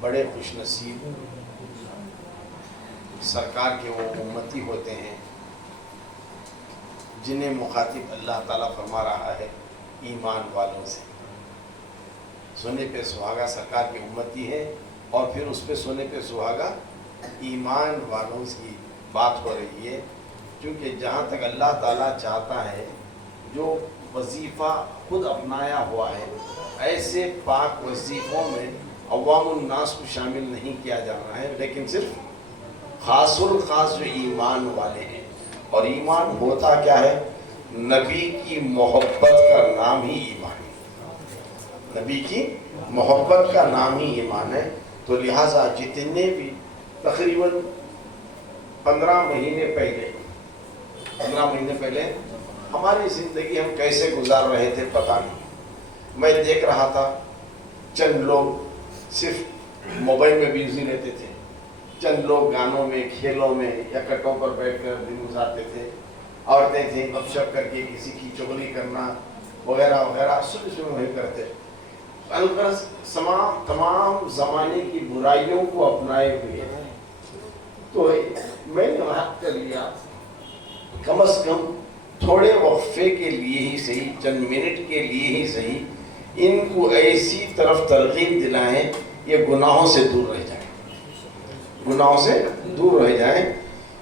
بڑے خوش نصیب سرکار کے وہ امتی ہوتے ہیں جنہیں مخاطب اللہ تعالیٰ فرما رہا ہے ایمان والوں سے. سونے پہ سہاگا سرکار کی امتی ہے اور پھر اس پہ سونے پہ سہاگا ایمان والوں کی بات ہو رہی ہے. کیونکہ جہاں تک اللہ تعالیٰ چاہتا ہے جو وظیفہ خود اپنایا ہوا ہے ایسے پاک وظیفوں میں عوام الناس کو شامل نہیں کیا جانا ہے، لیکن صرف خاص الخاص جو ایمان والے ہیں. اور ایمان ہوتا کیا ہے؟ نبی کی محبت کا نام ہی ایمان ہے. نبی کی محبت کا نام ہی ایمان ہے. تو لہٰذا جتنے بھی تقریباً 15 مہینے پہلے ہماری زندگی ہم کیسے گزار رہے تھے پتہ نہیں. میں دیکھ رہا تھا چند لوگ صرف موبائل میں بزی رہتے تھے، چند لوگ گانوں میں، کھیلوں میں یا کٹوں پر بیٹھ کر دن گزارتے تھے. عورتیں تھیں گپ شپ کر کے کسی کی چغلی کرنا وغیرہ وغیرہ صبح وہی کرتے. الغرض تمام زمانے کی برائیوں کو اپنائے ہوئے ہیں. تو میں نے وقت کر لیا کم از کم تھوڑے وقفے کے لیے ہی صحیح، چند منٹ کے لیے ہی صحیح، ان کو ایسی طرف ترغیب دلائیں یہ گناہوں سے دور رہ جائیں.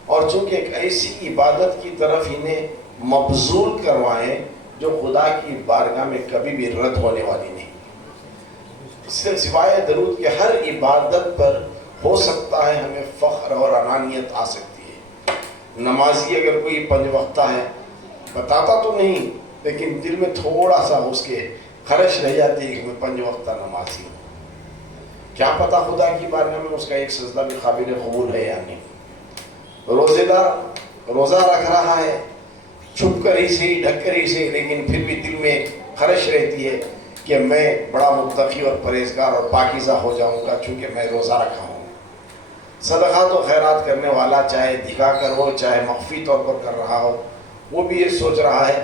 اور چونکہ ایک ایسی عبادت کی طرف انہیں مبذول کروائیں جو خدا کی بارگاہ میں کبھی بھی رد ہونے والی نہیں. اس سے سوائے درود کے ہر عبادت پر ہو سکتا ہے ہمیں فخر اور انانیت آ سکتی ہے. نمازی اگر کوئی 5 وقتہ ہے بتاتا تو نہیں، لیکن دل میں تھوڑا سا اس کے خرش رہ جاتی ہے کہ میں 5 وقتہ نمازی ہوں. کیا پتا خدا کی بارگاہ میں اس کا ایک سجدہ بھی قابل قبول ہے یا نہیں. روزے دار روزہ رکھ رہا ہے چھپ کر ہی سے، ڈھک کر ہی سے، لیکن پھر بھی دل میں خرش رہتی ہے کہ میں بڑا متقی اور پرہیزگار اور پاکیزہ ہو جاؤں گا چونکہ میں روزہ رکھا ہوں. صدقات و خیرات کرنے والا چاہے دکھا کر ہو چاہے مخفی طور پر کر رہا ہو، وہ بھی یہ سوچ رہا ہے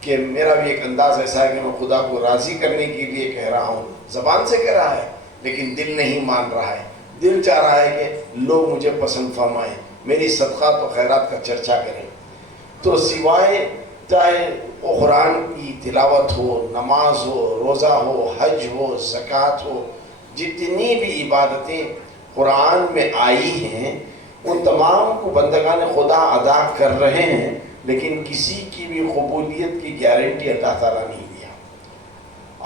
کہ میرا بھی ایک انداز ایسا ہے کہ میں خدا کو راضی کرنے کے لیے کہہ رہا ہوں. زبان سے کہہ رہا ہے لیکن دل نہیں مان رہا ہے. دل چاہ رہا ہے کہ لوگ مجھے پسند فرمائیں، میری صدقات و خیرات کا چرچا کریں. تو سوائے چاہے وہ قرآن کی تلاوت ہو، نماز ہو، روزہ ہو، حج ہو، زکوٰۃ ہو، جتنی بھی عبادتیں قرآن میں آئی ہیں ان تمام کو بندگان خدا ادا کر رہے ہیں، لیکن کسی کی بھی قبولیت کی گارنٹی اللہ تعالیٰ نہیں دیا.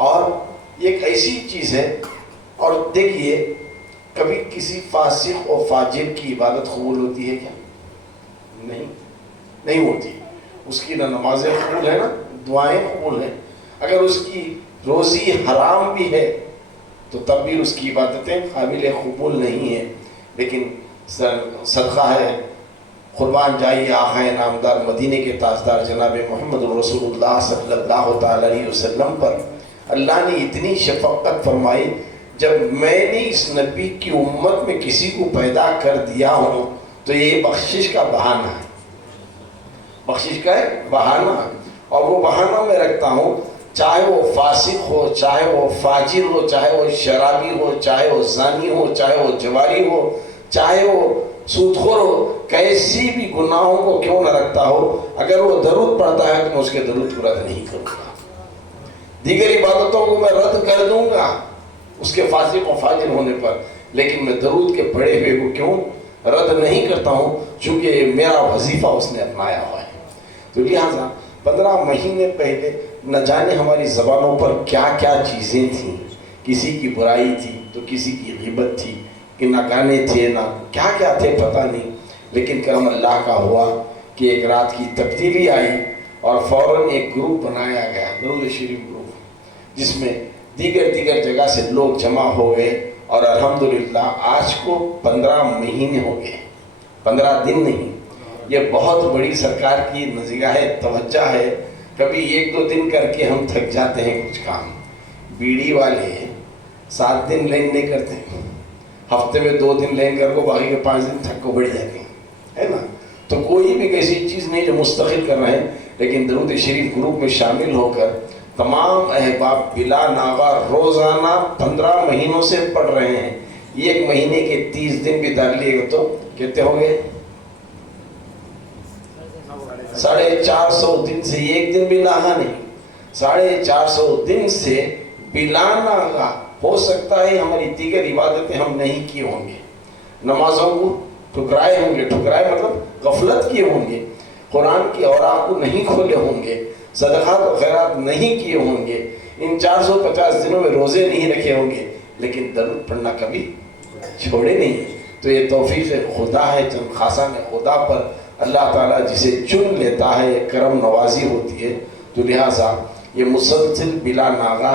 اور یہ ایک ایسی چیز ہے. اور دیکھیے کبھی کسی فاسق و فاجر کی عبادت قبول ہوتی ہے کیا؟ نہیں ہوتی. اس کی نہ نمازیں قبول ہیں نہ دعائیں قبول ہیں. اگر اس کی روزی حرام بھی ہے تو تب بھی اس کی عبادتیں قابل قبول نہیں ہیں. لیکن صدقہ ہے، قربان جائیے آقا نامدار مدینے کے تاجدار جناب محمد رسول اللہ صلی اللہ تعالی علیہ وسلم پر اللہ نے اتنی شفقت فرمائی. جب میں نے اس نبی کی امت میں کسی کو پیدا کر دیا ہوں تو یہ بخشش کا بہانہ ہے، بخشش کا بہانہ. اور وہ بہانہ میں رکھتا ہوں، چاہے وہ فاسق ہو، چاہے وہ فاجر ہو، چاہے وہ شرابی ہو، چاہے وہ زانی ہو، چاہے وہ جواری ہو، چاہے وہ سودخور ہو، کیسی بھی گناہوں کو کیوں نہ رکھتا ہو، اگر وہ درود پڑھتا ہے تو میں اس کے درود کو رد نہیں کروں گا. دیگر عبادتوں کو میں رد کر دوں گا اس کے فاسق و فاجر ہونے پر، لیکن میں درود کے پڑھے ہوئے کو کیوں رد نہیں کرتا ہوں؟ چونکہ میرا وظیفہ اس نے اپنایا ہوا ہے. تو لہٰذا 15 مہینے پہلے نہ جانے ہماری زبانوں پر کیا کیا چیزیں تھیں. کسی کی برائی تھی تو کسی کی غیبت تھی، کہ نہ گانے تھے نہ کیا کیا تھے پتہ نہیں. لیکن کرم اللہ کا ہوا کہ ایک رات کی تبدیلی آئی اور فوراً ایک گروپ بنایا گیا، درود شریف گروپ، جس میں دیگر جگہ سے لوگ جمع ہو گئے. اور الحمدللہ آج کو 15 مہینے ہو گئے، 15 دن نہیں. یہ بہت بڑی سرکار کی نگاہ توجہ ہے. کبھی 1-2 دن کر کے ہم تھک جاتے ہیں کچھ کام. بیڑی والے 7 دن لائن نہیں کرتے، ہفتے میں 2 دن لائن کر کو باقی کے 5 دن تھک کو بڑھ جاتے ہیں، ہے نا. تو کوئی بھی ایسی چیز نہیں جو مستقل کر رہے ہیں، لیکن درود شریف گروپ میں شامل ہو کر تمام احباب بلا ناغہ روزانہ 15 مہینوں سے پڑھ رہے ہیں. ایک مہینے کے 30 دن بھی دار لیے تو کتنے ہوں گے؟ 450 دن سے ایک دن بھی ناغا نہیں، 450 دن سے بلا ناغا ہو سکتا ہے ہماری دیگر عبادتیں ہم نہیں کیے ہوں گے، نمازوں کو ٹھکرائے ہوں گے، ٹھکرائے مطلب غفلت کیے ہوں گے، قرآن کی اوراق کو نہیں کھولے ہوں گے، صدقات و خیرات نہیں کیے ہوں گے، ان 450 دنوں میں روزے نہیں رکھے ہوں گے، لیکن درود پڑھنا کبھی چھوڑے نہیں۔ تو یہ توفیق خدا ہے، چند خاصہ میں خدا پر اللہ تعالیٰ جسے چن لیتا ہے یہ کرم نوازی ہوتی ہے۔ تو لہٰذا یہ مسلسل بلا ناغہ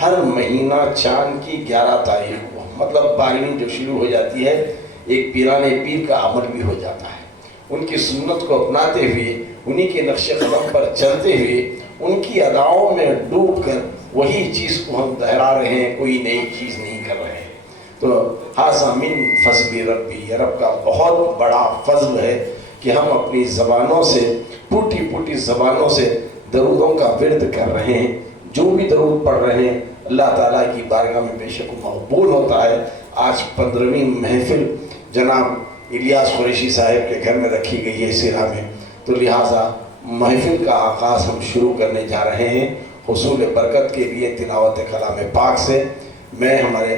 ہر مہینہ چاند کی 11 تاریخ کو، مطلب 12ویں جو شروع ہو جاتی ہے، ایک پیران پیر کا عمل بھی ہو جاتا ہے، ان کی سنت کو اپناتے ہوئے، انہی کے نقش قدم پر چلتے ہوئے، ان کی اداؤں میں ڈوب کر وہی چیز کو ہم دہرا رہے ہیں، کوئی نئی چیز نہیں کر رہے ہیں۔ تو ھذا من فضل ربی، یہ رب کا بہت بڑا فضل ہے کہ ہم اپنی زبانوں سے، ٹوٹی پوٹی زبانوں سے درودوں کا ورد کر رہے ہیں۔ جو بھی درود پڑھ رہے ہیں اللہ تعالیٰ کی بارگاہ میں بے شک مقبول ہوتا ہے۔ آج 15ویں محفل جناب الیاس قریشی صاحب کے گھر میں رکھی گئی ہے سیرہ میں، تو لہٰذا محفل کا آغاز ہم شروع کرنے جا رہے ہیں حصول برکت کے لیے تلاوت کلام پاک سے۔ میں ہمارے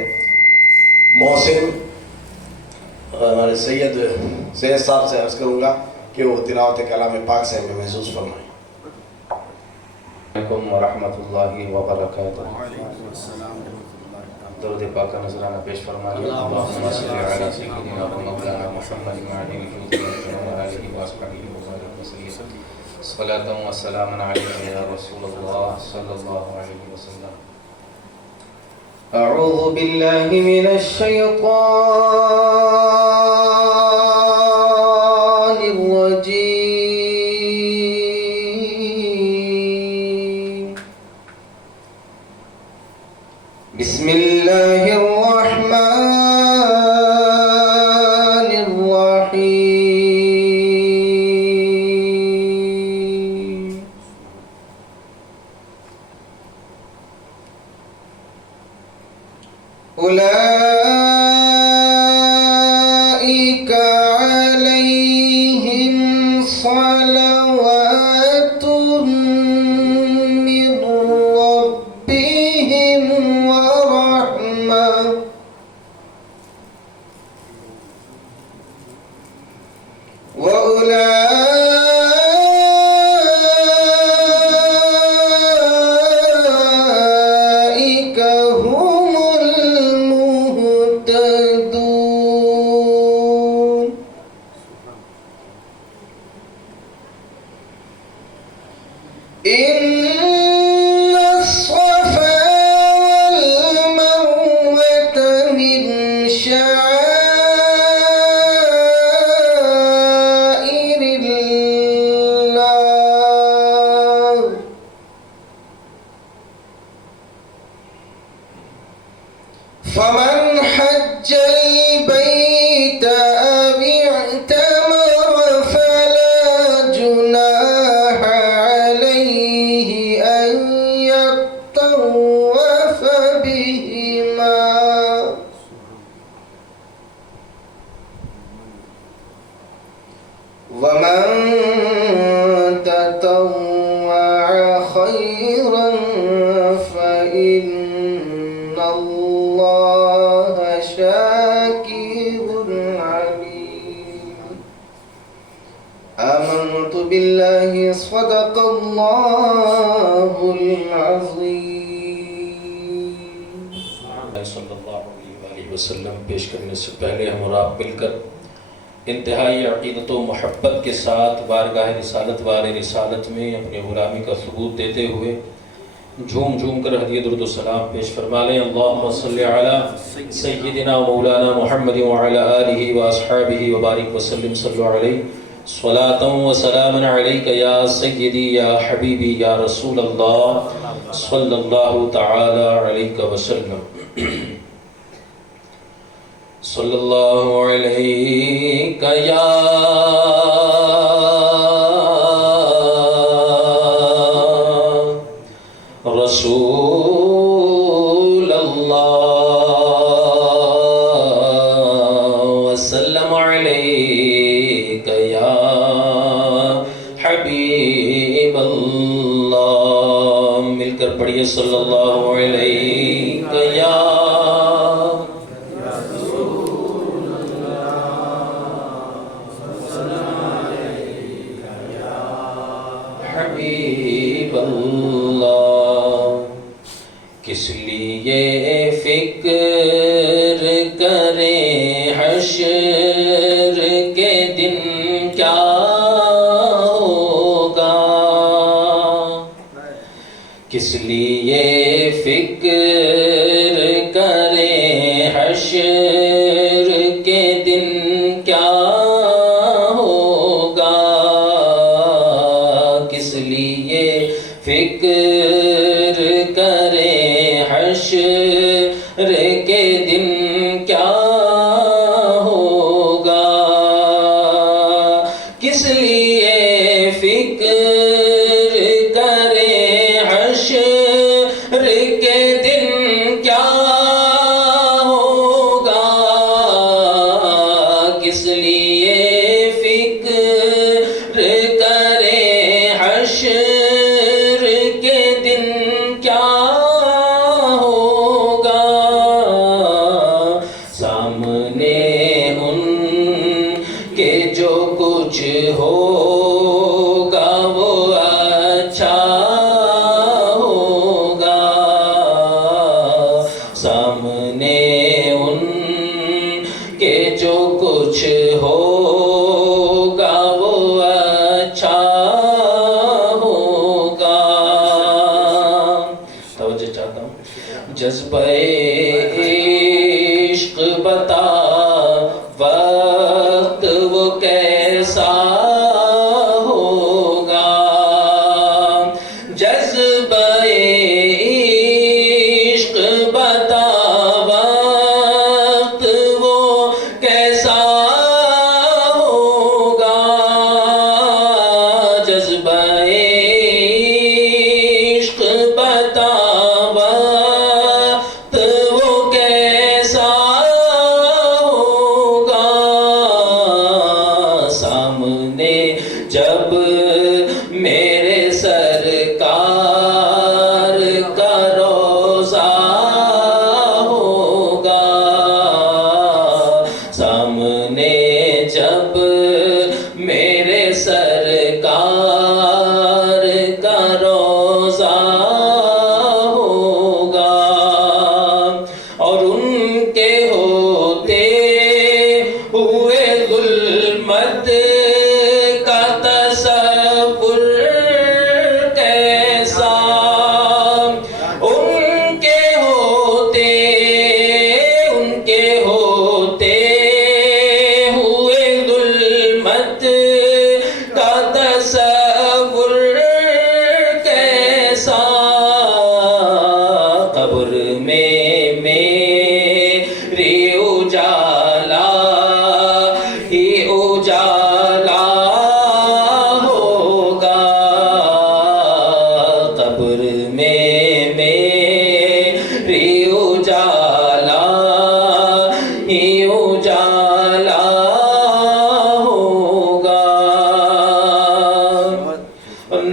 محسن ہمارے سید صاحب سے عرض کروں گا کہ وہ تلاوت کلام پاک سے ہمیں محسوس فرمائیں۔ علیکم ورحمۃ اللہ وبرکاتہ۔ درود پاک کا نذرانہ پیش فرمائیے۔ اللہم صلی علی سیدنا و مولانا محمد وعلی آلہ وصحبہ وسلم، صلاۃ و سلام علیک یا رسول اللہ صلی اللہ علیہ وسلم۔ اعوذ باللہ من الشیطان الرجیم، بسم اللہ الرحمن الرحیم۔ اولئک علیہم صلوات من ربہم ورحمہ وأولئك هم المهتدون۔ إن الصفا والمروة من شعائر الله، فمن حج البيت أو اعتمر فلا جناح عليه أن يطوف بهما، ومن تطوع خيرا فإن الله شاكر عليم۔ آمنت بالله صدق الله العظيم۔ صلی اللہ علیہ وسلم پیش کرنے سے پہلے ہم اور آپ مل کر انتہائی عقیدت و محبت کے ساتھ بارگاہ رسالت والے رسالت میں اپنے غلامی کا ثبوت دیتے ہوئے جھوم جھوم کر ہدیہ درود و سلام پیش فرما لیں۔ اللہم صلی علی سیدنا و مولانا محمد وعلی آلہ واصحابہ وبارک وسلم، صلی علیہ صلاۃ و سلام علیک یا سیدی یا حبیبی یا رسول اللہ صلی اللہ تعالی علیہ وسلم۔ صلی اللہ علیہ یا رسول اللہ صلی اللہ علیہ یا حبیب اللہ. کس لیے فکر کریں حشر کے دن کیا ہوگا. کس لیے فکر کریں حشر کے دن کیا ہوگا. کس لیے فکر کریں حشر کے دن کیا ہوگا. کس لیے فکر کریں حشر کے دن کیا ہوگا. کس لیے فکر کریں حشر کے دن کیا ہوگا. سامنے ان کے جو کچھ ہوگا وہ اچھا ہوگا. سامنے ان کے جو کچھ ہوگا وہ اچھا ہوگا. توجہ چاہتا ہوں. جذبہ عشق بتا وقت وہ کیسا ہوگا. جذبہ عشق بتا وقت وہ کیسا ہوگا. جذبہ عشق بتا وقت وہ کیسا ہوگا. سامنے جب میرے سرکار کا روضہ ہوگا. سامنے جب میرے سرکار کا روضہ ہوگا. اور ان کے ہوتے ہوئے ظلمت کا تصور کیسا. ان کے ہوتے ہوئے ظلمت کا تصور کیسا. قبر میں میری اجالا ہی اجالا ہوگا. قبر میں میری اجالا ہی اجالا ہوگا.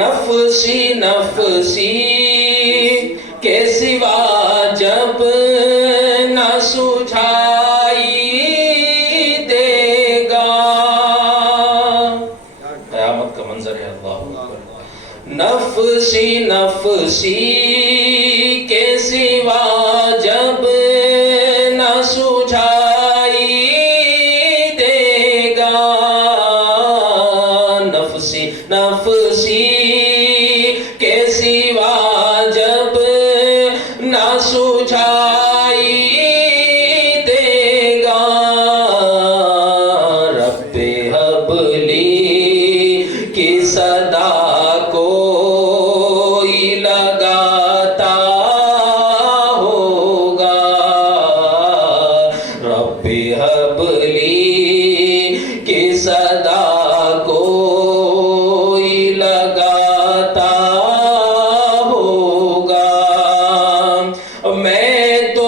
نفسی نفسی کے سوا جب نہ سجھائی دے گا. قیامت کا منظر ہے. اللہ اکبر. نفسی نفسی کے سوا جب نہ سجھائی دے گا. نفسی نفسی کے سوا جب نہ سجھائی دے گا. رب حبلی کی صدا کوئی لگاتا ہوگا. رب حبلی کی صدا کوئی لگاتا ہوگا. میں تو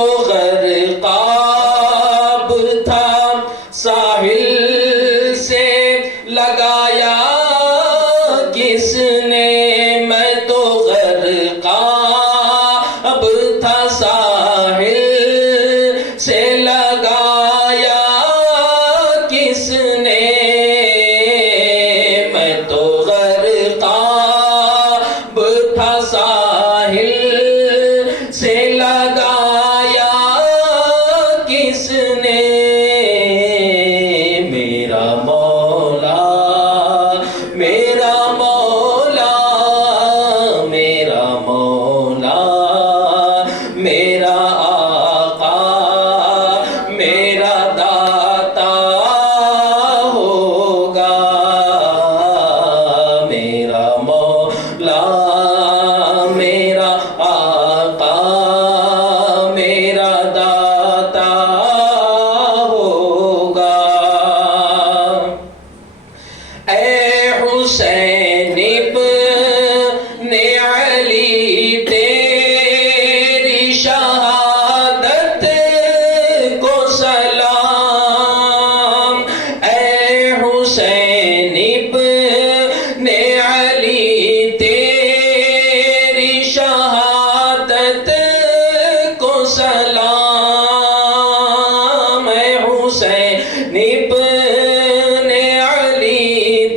سلام اے حسین ابن علی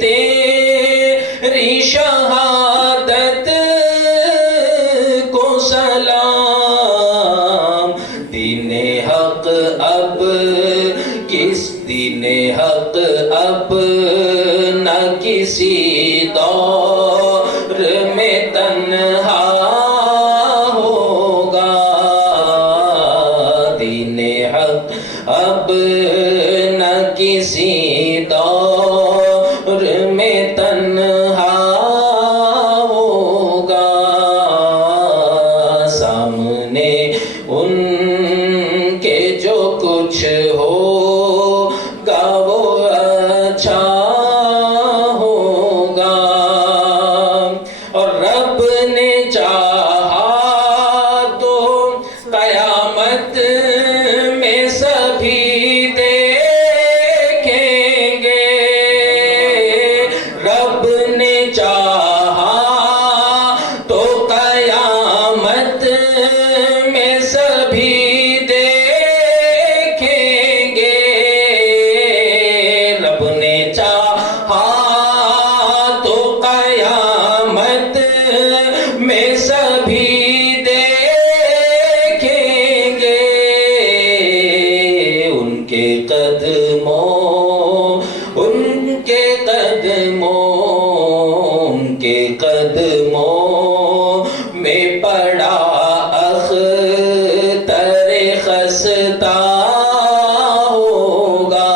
تیری شہادت کو سلام دین حق اب کس دین حق اب نہ کسی دور میں تنہا ہوگا دین حق اب نہ کسی دور میں تنہا ہوگا سامنے ان کے جو کچھ ہوگا وہ اچھا ہوگا اور رب نے چاہا تو قیامت میں سبھی دیکھیں گے رب نے چاہا تو قیامت میں سبھی دیکھیں گے رب نے چاہا تو قیامت میں سبھی دیکھیں گے ان کے قدموں ان کے قدموں ان کے قدموں میں پڑا اختر خستہ ہوگا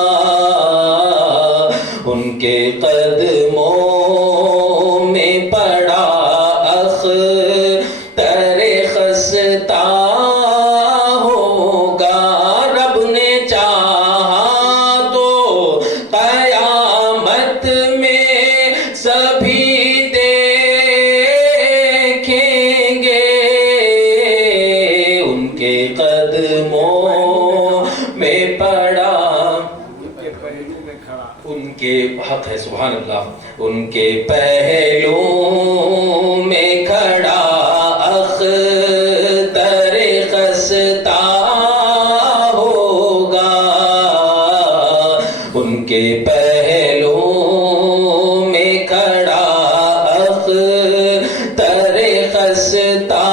ان کے قدموں میں پڑا اختر خستہ ہوگا رب نے چاہا تو قیامت میں سبھی دیکھیں گے ان کے قدموں میں پڑا ان کے حق ہے سبحان اللہ ان کے پہلو میں کھڑا اختر خستہ ہوگا ان کے پہلو میں کھڑا اختر خستہ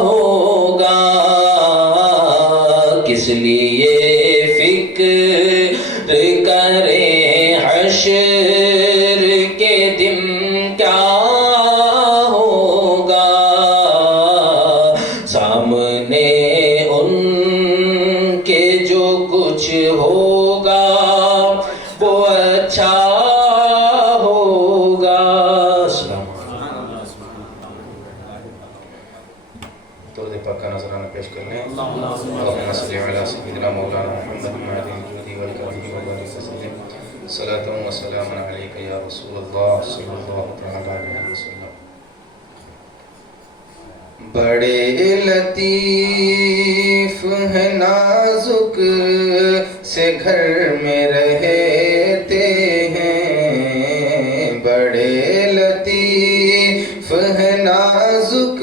ہوگا کس لیے فکر کریں حشر کے دن کیا ہوگا سامنے ان کے جو کچھ ہوگا وہ اچھا ہوگا السلام درود پاک کا نذرانہ پیش کر لیں اللہم صلی علی سیدنا مولانا محمد معدن جودی والکرمی وبارک وسلم صلاۃ و سلام علیک یا رسول اللہ صلی اللہ تعالی علیہ وسلم بڑے لطیف ہیں نازک سے گھر میں رہتے ہیں بڑے لطیف ہیں نازک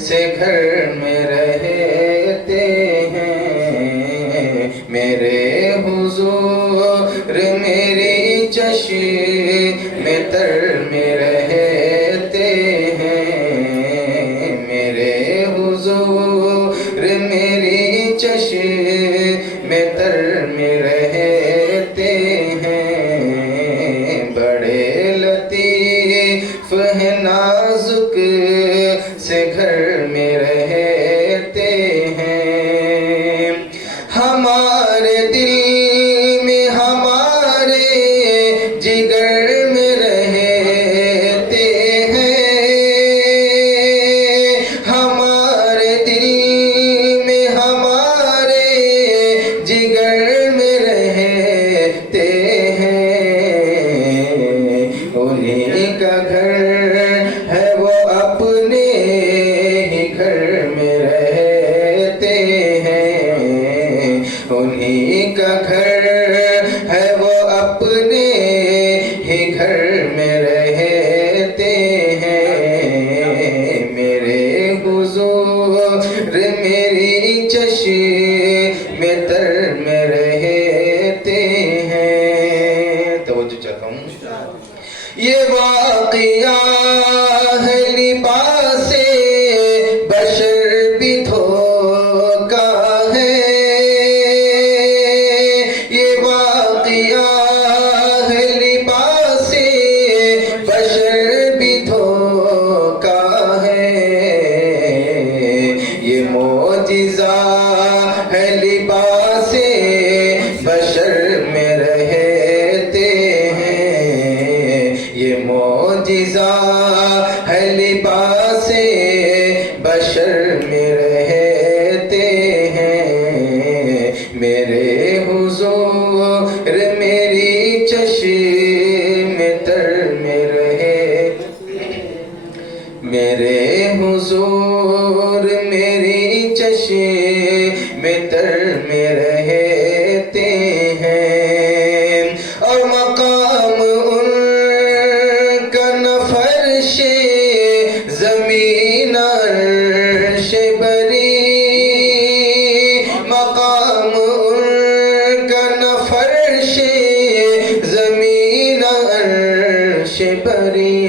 سے گھر میں رہتے ہیں میرے حضور میری چشم تر میں رہتے ہیں میرے حضور میری چشم تر میں رہتے ہیں بڑے لطیف ہیں نازک سے گھر میں رہتے ہیں ہمارے دل میں ہمارے جگر میں رہتے ہیں ہمارے دل میں ہمارے چشم تر میں رہتے ہیں. توجہ چاہتا ہوں. یہ واقعہ ہے لباس بشر بھی دھوکا ہے. یہ واقعہ ہے لباس بشر بھی دھوکا ہے. یہ معجزہ ہے لباس بشر میں رہتے ہیں. یہ معجزہ ہے لباس بشر میں رہتے ہیں. میرے حضور میری چشم تر میں رہے. میرے حضور میری چشم تر میں رہتے ہیں. اور مقام ان کا نہ فرش زمین عرش بری. مقام ان کا نہ فرش زمین عرش بری.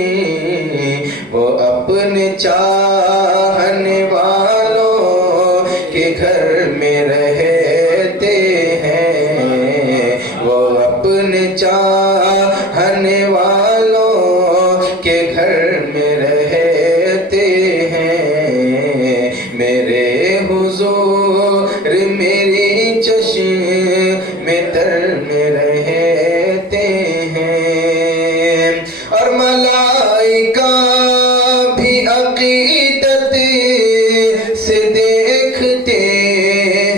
وہ اپنے چاہنے والوں کے گھر میں رہتے ہیں. وہ اپنے چاہنے والوں کے گھر میں رہتے ہیں. میرے حضور میری چشم تر میں رہتے ہیں. اور ملائکہ بھی عقیدت سے دیکھتے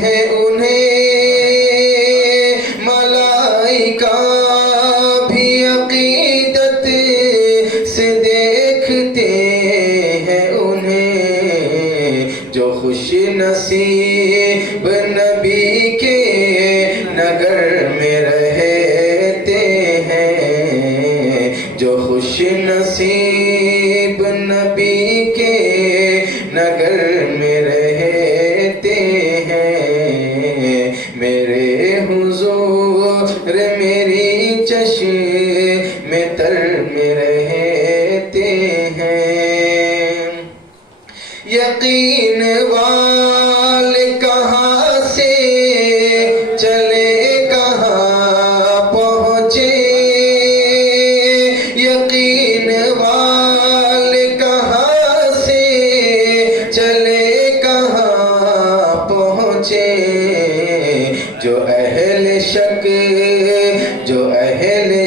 ہیں انہیں. ملائکہ بھی عقیدت سے دیکھتے ہیں انہیں. جو خوش نصیب نبی کے نگر میں رہتے ہیں. جو خوش نصیب نبی کے نگر میں رہتے ہیں. میرے حضور میری چشم تر میں رہتے ہیں. یقین والے کہاں سے چلے کہاں پہنچے. یقین والے کہاں سے چلے کہاں پہنچے. جو اہل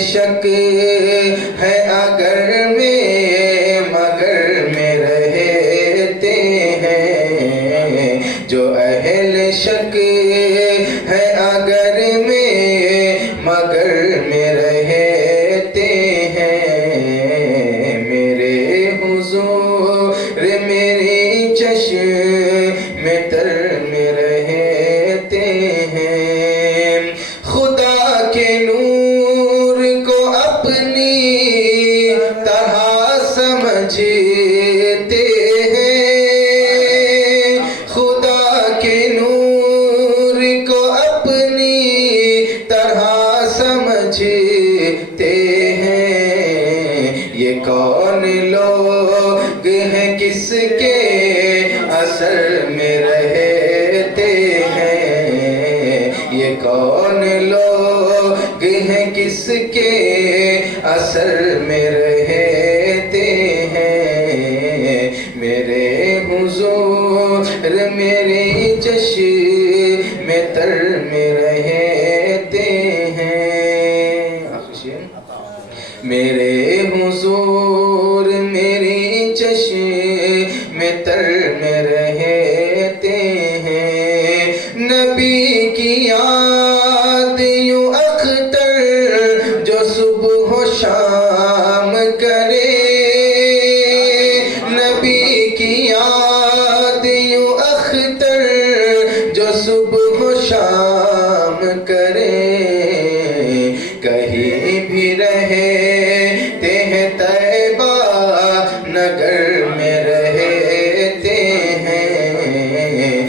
شک ہے اگر میں مگر میں رہتے ہیں. جو اہل شک ہے اگر میں مگر میں رہتے ہیں. میرے حضور میری چشم تر میں رہتے ہیں. خدا کے نور کو اپنی طرح سمجھتے ہیں. خدا کے نور کو اپنی طرح سمجھتے ہیں. یہ کون لوگ ہیں کس کے اثر میں رہتے ہیں. یہ کون لوگ ہیں کس کے اثر میں رہتے ہیں. میرے حضور میری چشم تر میں رہتے ہیں. میرے حضور میری چشم تر میں رہتے ہیں. نبی کی یاد یوں اختر جو صبح و شام کرے. نبی کی یاد یوں اختر جو صبح و شام کرے. کہیں بھی رہتے ہیں طیبہ نگر میں رہتے ہیں.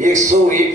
101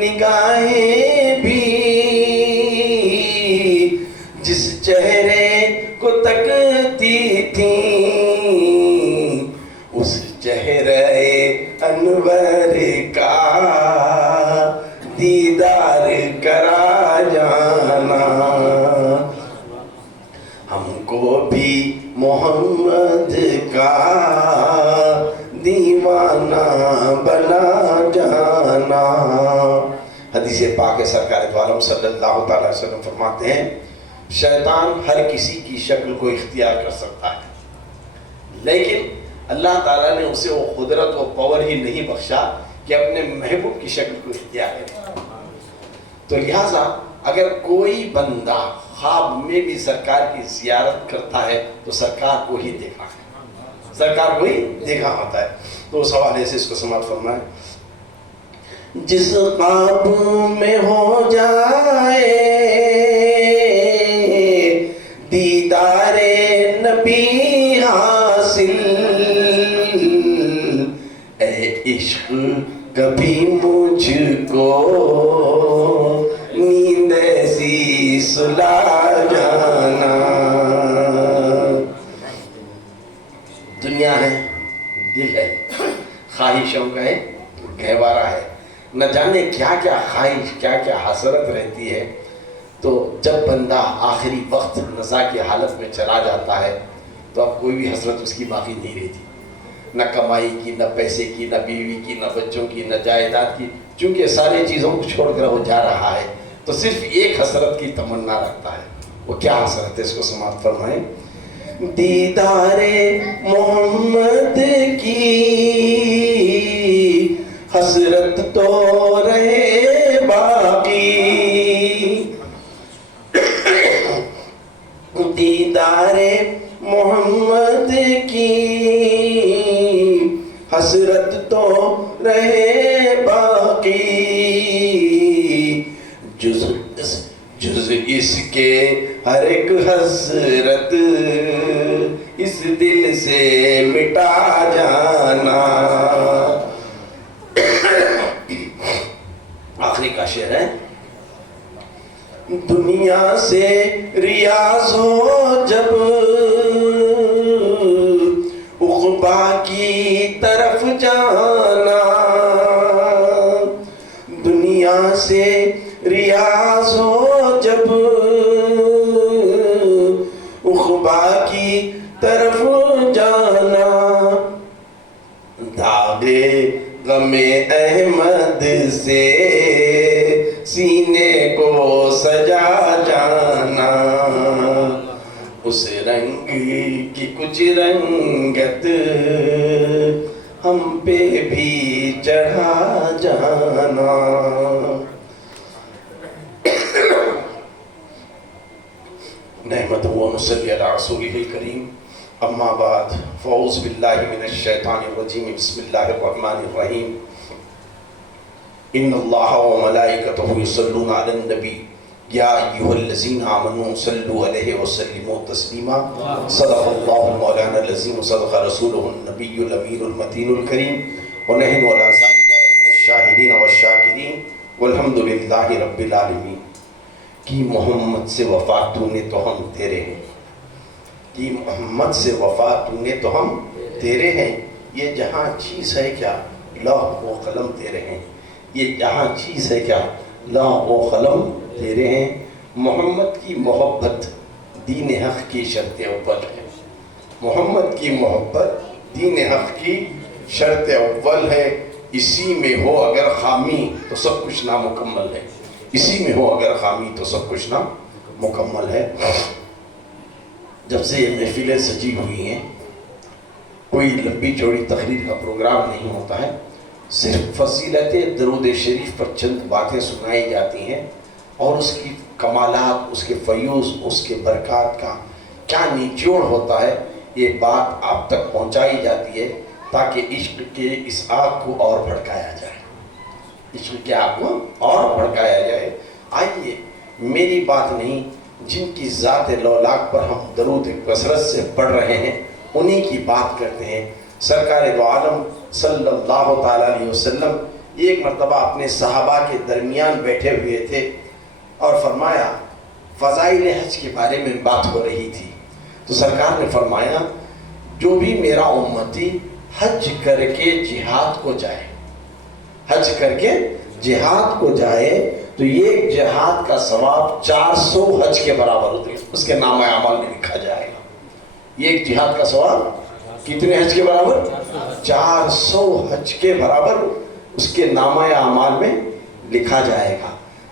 نگاہیں بھی جس چہرے کو تکتی تھیں اس چہرے انور کا دیدار کرا جانا. ہم کو بھی محمد کا دیوانہ بنا جانا. حدیث پاک سرکار دو عالم صلی اللہ تعالی وسلم فرماتے ہیں شیطان ہر کسی کی شکل کو اختیار کر سکتا ہے، لیکن اللہ تعالیٰ نے اسے وہ قدرت و پاور ہی نہیں بخشا کہ اپنے محبوب کی شکل کو اختیار کرے. تو لہٰذا اگر کوئی بندہ خواب میں بھی سرکار کی زیارت کرتا ہے تو سرکار کو ہی دیکھا ہے، سرکار کو ہی دیکھا ہوتا ہے. تو اس حوالے سے اس کو سماعت فرمائیں. جس خواب میں ہو جائے دیدار نبی حاصل، اے عشق کبھی مجھ کو نیند ایسی سلا جانا. دنیا ہے، دل ہے، خواہشوں کا ہے گہوارہ ہے، نہ جانے کیا کیا خواہش کیا کیا حسرت رہتی ہے. تو جب بندہ آخری وقت رضا کی حالت میں چلا جاتا ہے تو اب کوئی بھی حسرت اس کی باقی نہیں رہتی، نہ کمائی کی، نہ پیسے کی، نہ بیوی کی، نہ بچوں کی، نہ جائیداد کی، چونکہ ساری چیزوں کو چھوڑ کر وہ جا رہا ہے تو صرف ایک حسرت کی تمنا رکھتا ہے. وہ کیا حسرت ہے اس کو سماعت فرمائیں. دیدار محمد کی حسرت تو رہے باقی، دیدار محمد کی حسرت تو رہے باقی، جز اس کے ہر ایک حسرت اس دل سے مٹا جانا. آخری کا شعر ہے. دنیا سے ریاض ہو جب عقبا کی طرف جانا، دنیا سے ریاض ہو جب عقبا کی طرف جانا، داغے غم احمد سے سینے کو سجا جانا، اس رنگ کی کچھ رنگت ہم پہ بھی چڑھا جانا. نحمدہ و نصلی علی رسولہ الکریم. اما بعد فاعوذ باللہ من الشیطان الرجیم. بسم اللہ الرحمن الرحیم. ان اللہ و ملائکتہ یصلون علی النبی یا ایھا الذین آمنوا صلوا علیہ وسلموا تسلیما. صدق اللہ مولانا العظیم وصدق رسولہ النبی الامین المتین الکریم. ونحن علی ذلک من الشاہدین والشاکرین والحمد للہ رب العالمین. کہ محمد سے وفا تو نے تو ہم تیرے ہیں، کہ محمد سے وفا تو نے تو ہم تیرے ہیں. یہ جہاں چیز ہے کیا لوح و قلم تیرے ہیں، یہ جہاں چیز ہے کیا لوح و قلم تیرے ہیں. محمد کی محبت دین حق کی شرط اول ہے، محمد کی محبت دین حق کی شرط اول ہے. اسی میں ہو اگر خامی تو سب کچھ نامکمل ہے، اسی میں ہو اگر خامی تو سب کچھ نامکمل ہے. جب سے یہ محفلیں سجی ہوئی ہیں کوئی لمبی چوڑی تقریر کا پروگرام نہیں ہوتا ہے، صرف فضیلت درود شریف پر چند باتیں سنائی جاتی ہیں اور اس کی کمالات، اس کے فیوز، اس کے برکات کا کیا نچوڑ ہوتا ہے یہ بات آپ تک پہنچائی جاتی ہے تاکہ عشق کے اس آگ کو اور بھڑکایا جائے، عشق کے آگ کو اور بھڑکایا جائے. آئیے میری بات نہیں، جن کی ذات لولاک پر ہم درود کثرت سے پڑھ رہے ہیں انہی کی بات کرتے ہیں. سرکار دو عالم صلی اللہ تعالیٰ علیہ وسلم ایک مرتبہ اپنے صحابہ کے درمیان بیٹھے ہوئے تھے اور فرمایا فضائل حج کے بارے میں بات ہو رہی تھی، تو سرکار نے فرمایا جو بھی میرا امتی حج کر کے جہاد کو جائے، حج کر کے جہاد کو جائے تو یہ جہاد کا ثواب 400 حج کے برابر ہوتے ہیں، اس کے نام اعمال میں لکھا جائے گا۔ یہ ایک جہاد کا ثواب کتنے حج کے برابر؟ 400 حج کے برابر اس کے نام اعمال میں لکھا جائے گا۔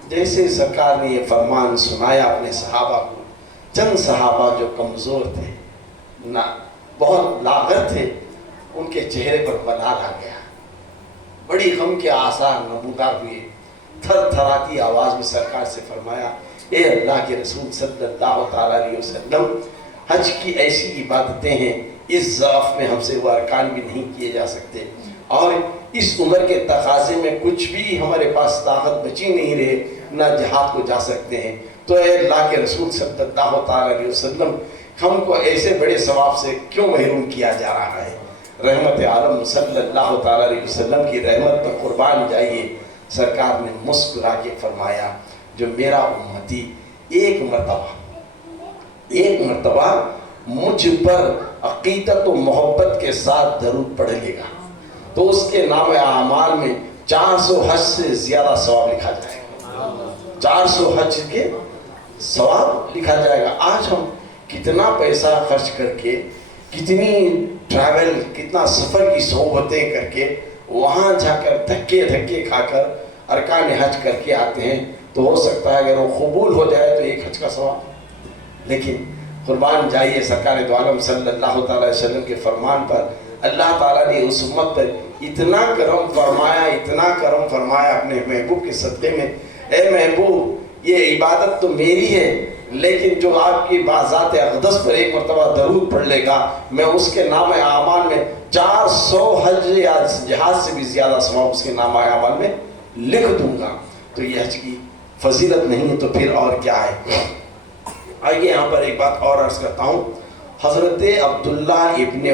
جیسے سرکار نے یہ فرمان سنایا اپنے صحابہ کو، چند صحابہ جو کمزور تھے، نہ بہت لاغر تھے، ان کے چہرے پر ملال آ گیا، بڑی غم کے آثار نمودار ہوئے۔ تھر تھراتی آواز میں سرکار سے فرمایا اے اللہ کے رسول صلی اللہ تعالیٰ علیہ وسلم، حج کی ایسی عبادتیں ہیں اس ضعف میں ہم سے وہ ارکان بھی نہیں کیے جا سکتے، اور اس عمر کے تقاضے میں کچھ بھی ہمارے پاس طاقت بچی نہیں رہے، نہ جہاد کو جا سکتے ہیں، تو اے اللہ کے رسول صلی اللہ تعالیٰ علیہ وسلم ہم کو ایسے بڑے ثواب سے کیوں محروم کیا جا رہا ہے؟ رحمت عالم صلی اللہ تعالیٰ علیہ وسلم کی رحمت پر قربان جائیے۔ سرکار نے مسکرا کے فرمایا جو میرا امتی ایک مرتبہ مجھ پر عقیدت و محبت کے ساتھ درود پڑھ لے گا تو اس کے نام اعمال میں 400 حج سے زیادہ ثواب لکھا جائے گا، 400 حج کے ثواب لکھا جائے گا۔ آج ہم کتنا پیسہ خرچ کر کے، کتنی ٹریول، کتنا سفر کی صحبتیں کر کے وہاں جا کر دھکے کھا کر ارکان حج کر کے آتے ہیں، تو ہو سکتا ہے اگر وہ قبول ہو جائے تو ایک حج کا ثواب۔ لیکن قربان جائیے سرکار دو عالم صلی اللہ تعالیٰ علیہ وسلم کے فرمان پر اللہ تعالیٰ نے اس امت پر اتنا کرم فرمایا اپنے محبوب کے صدقے میں۔ اے محبوب، یہ عبادت تو میری ہے، لیکن جو آپ کی بذات اقدس پر ایک مرتبہ درود پڑھ لے گا، میں اس کے نام اعمال میں 400 حج یا جہاد سے بھی زیادہ ثواب اس کے نام اعمال میں لکھ دوں گا۔ تو یہ حج کی فضیلت نہیں ہے تو پھر اور کیا ہے؟ آئیے یہاں پر ایک بات اور عرض کرتا ہوں۔ حضرت عبداللہ ابن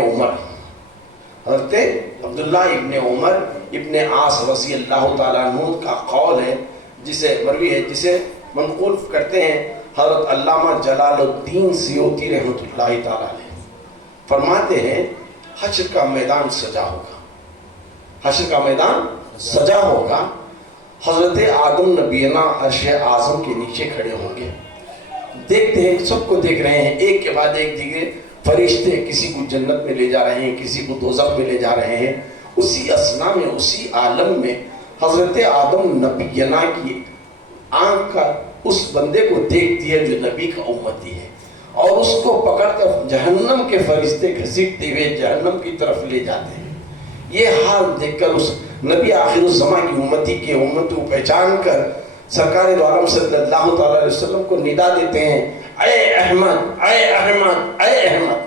عمر ابن عاص رضی اللہ تعالیٰ عنہ کا قول ہے، جسے مروی ہے، جسے منقول کرتے ہیں حضرت علامہ جلال الدین سیوطی رحمۃ اللہ تعالیٰ علیہ۔ فرماتے ہیں حشر کا میدان سجا ہوگا، حضرت آدم نبینا عرش اعظم کے نیچے کھڑے ہوں گے، دیکھتے ہیں، سب کو دیکھ رہے ہیں، ایک کے بعد ایک دیگر فرشتے کسی کو جنت میں لے جا رہے ہیں، کسی کو دوزخ میں لے جا رہے ہیں۔ اسی اسنا میں، اسی عالم میں حضرت آدم نبینا کی آنکھ کا اس بندے کو دیکھتی ہے جو نبی کا امتی ہے، اور اس کو پکڑ کر جہنم کے فرشتے گھسیٹتے ہوئے جہنم کی طرف لے جاتے ہیں۔ یہ حال دیکھ کر اس نبی آخر الزمان کی امتی کے امت کو پہچان کر سرکار دو عالم صلی اللہ تعالیٰ علیہ وسلم کو ندا دیتے ہیں، اے احمد، اے احمد، اے احمد۔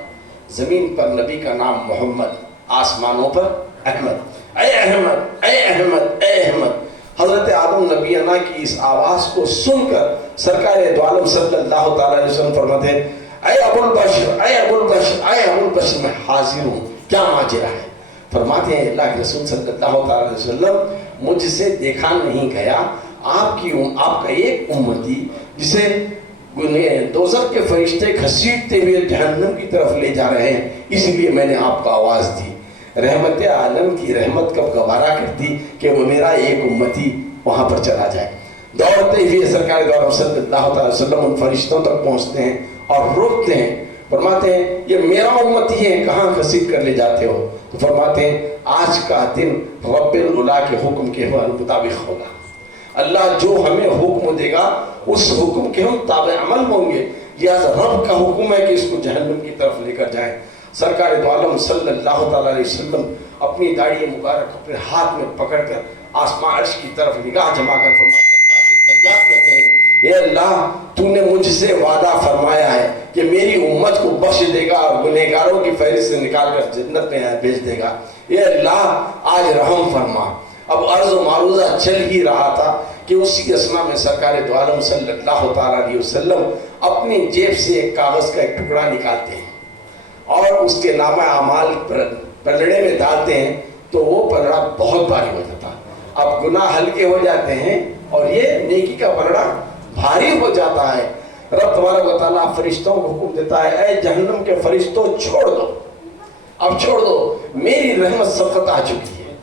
زمین پر نبی کا نام محمد، آسمانوں پر احمد، اے احمد، اے احمد، اے احمد۔ حضرت آدم نبینا کی اس آواز کو سن کر سرکار دو عالم صلی اللہ تعالیٰ علیہ وسلم فرماتے ہیں اے ابو البشر، اے ابو البشر، اے ابو البشر، میں حاضر ہوں، کیا ماجرا ہے؟ فرماتے ہیں اللہ کے رسول صلی اللہ تعالیٰ علیہ وسلم مجھ سے دیکھا نہیں گیا، آپ کا ایک امتی جسے دوزخ کے فرشتے گھسیٹتے ہوئے جہنم کی طرف لے جا رہے ہیں، اس لیے میں نے آپ کو آواز دی۔ رحمت عالم کی رحمت کب گوارا کرتی کہ وہ میرا ایک امتی وہاں پر چلا جائے۔ دوڑتے ہوئے سرکار دو عالم صلی اللہ تعالی وسلم ان فرشتوں تک پہنچتے ہیں اور روکتے ہیں، فرماتے ہیں یہ میرا امتی ہے، کہاں گھسیٹ کر لے جاتے ہو؟ تو فرماتے ہیں آج کا دن رب العلا کے حکم کے مطابق ہوگا، اللہ جو ہمیں حکم دے گا اس حکم کے ہم تابع عمل ہوں گے، لہذا رب کا حکم ہے کہ اس کو جہنم کی طرف لے کر جائیں۔ سرکار دو عالم صلی اللہ تعالیٰ علیہ وسلم اپنی داڑھی مبارک اپنے ہاتھ میں پکڑ کر آسمان عرش کی طرف نگاہ جما کر فرماتے ہیں، اللہ سے فریاد کرتے ہیں، اے اللہ تو نے مجھ سے وعدہ فرمایا ہے کہ میری امت کو بخش دے گا اور گنہگاروں کی فہرست سے نکال کر جنت میں بھیج دے گا، اے اللہ آج رحم فرما۔ اب عرض و معروضہ چل ہی رہا تھا کہ اسی اسنا میں سرکار دو عالم صلی اللہ تعالیٰ علیہ وسلم اپنی جیب سے ایک کاغذ کا ایک ٹکڑا نکالتے ہیں اور اس کے نامہ اعمال پلڑے میں ڈالتے ہیں، تو وہ پلڑا بہت بھاری ہو جاتا، اب گناہ ہلکے ہو جاتے ہیں اور یہ نیکی کا پلڑا بھاری ہو جاتا ہے. رب تبارک و تعالیٰ فرشتوں کو حکم دیتا ہے اے جہنم کے فرشتوں چھوڑ دو, اب چھوڑ دو, میری رحمت سبقت آ چکی ہے,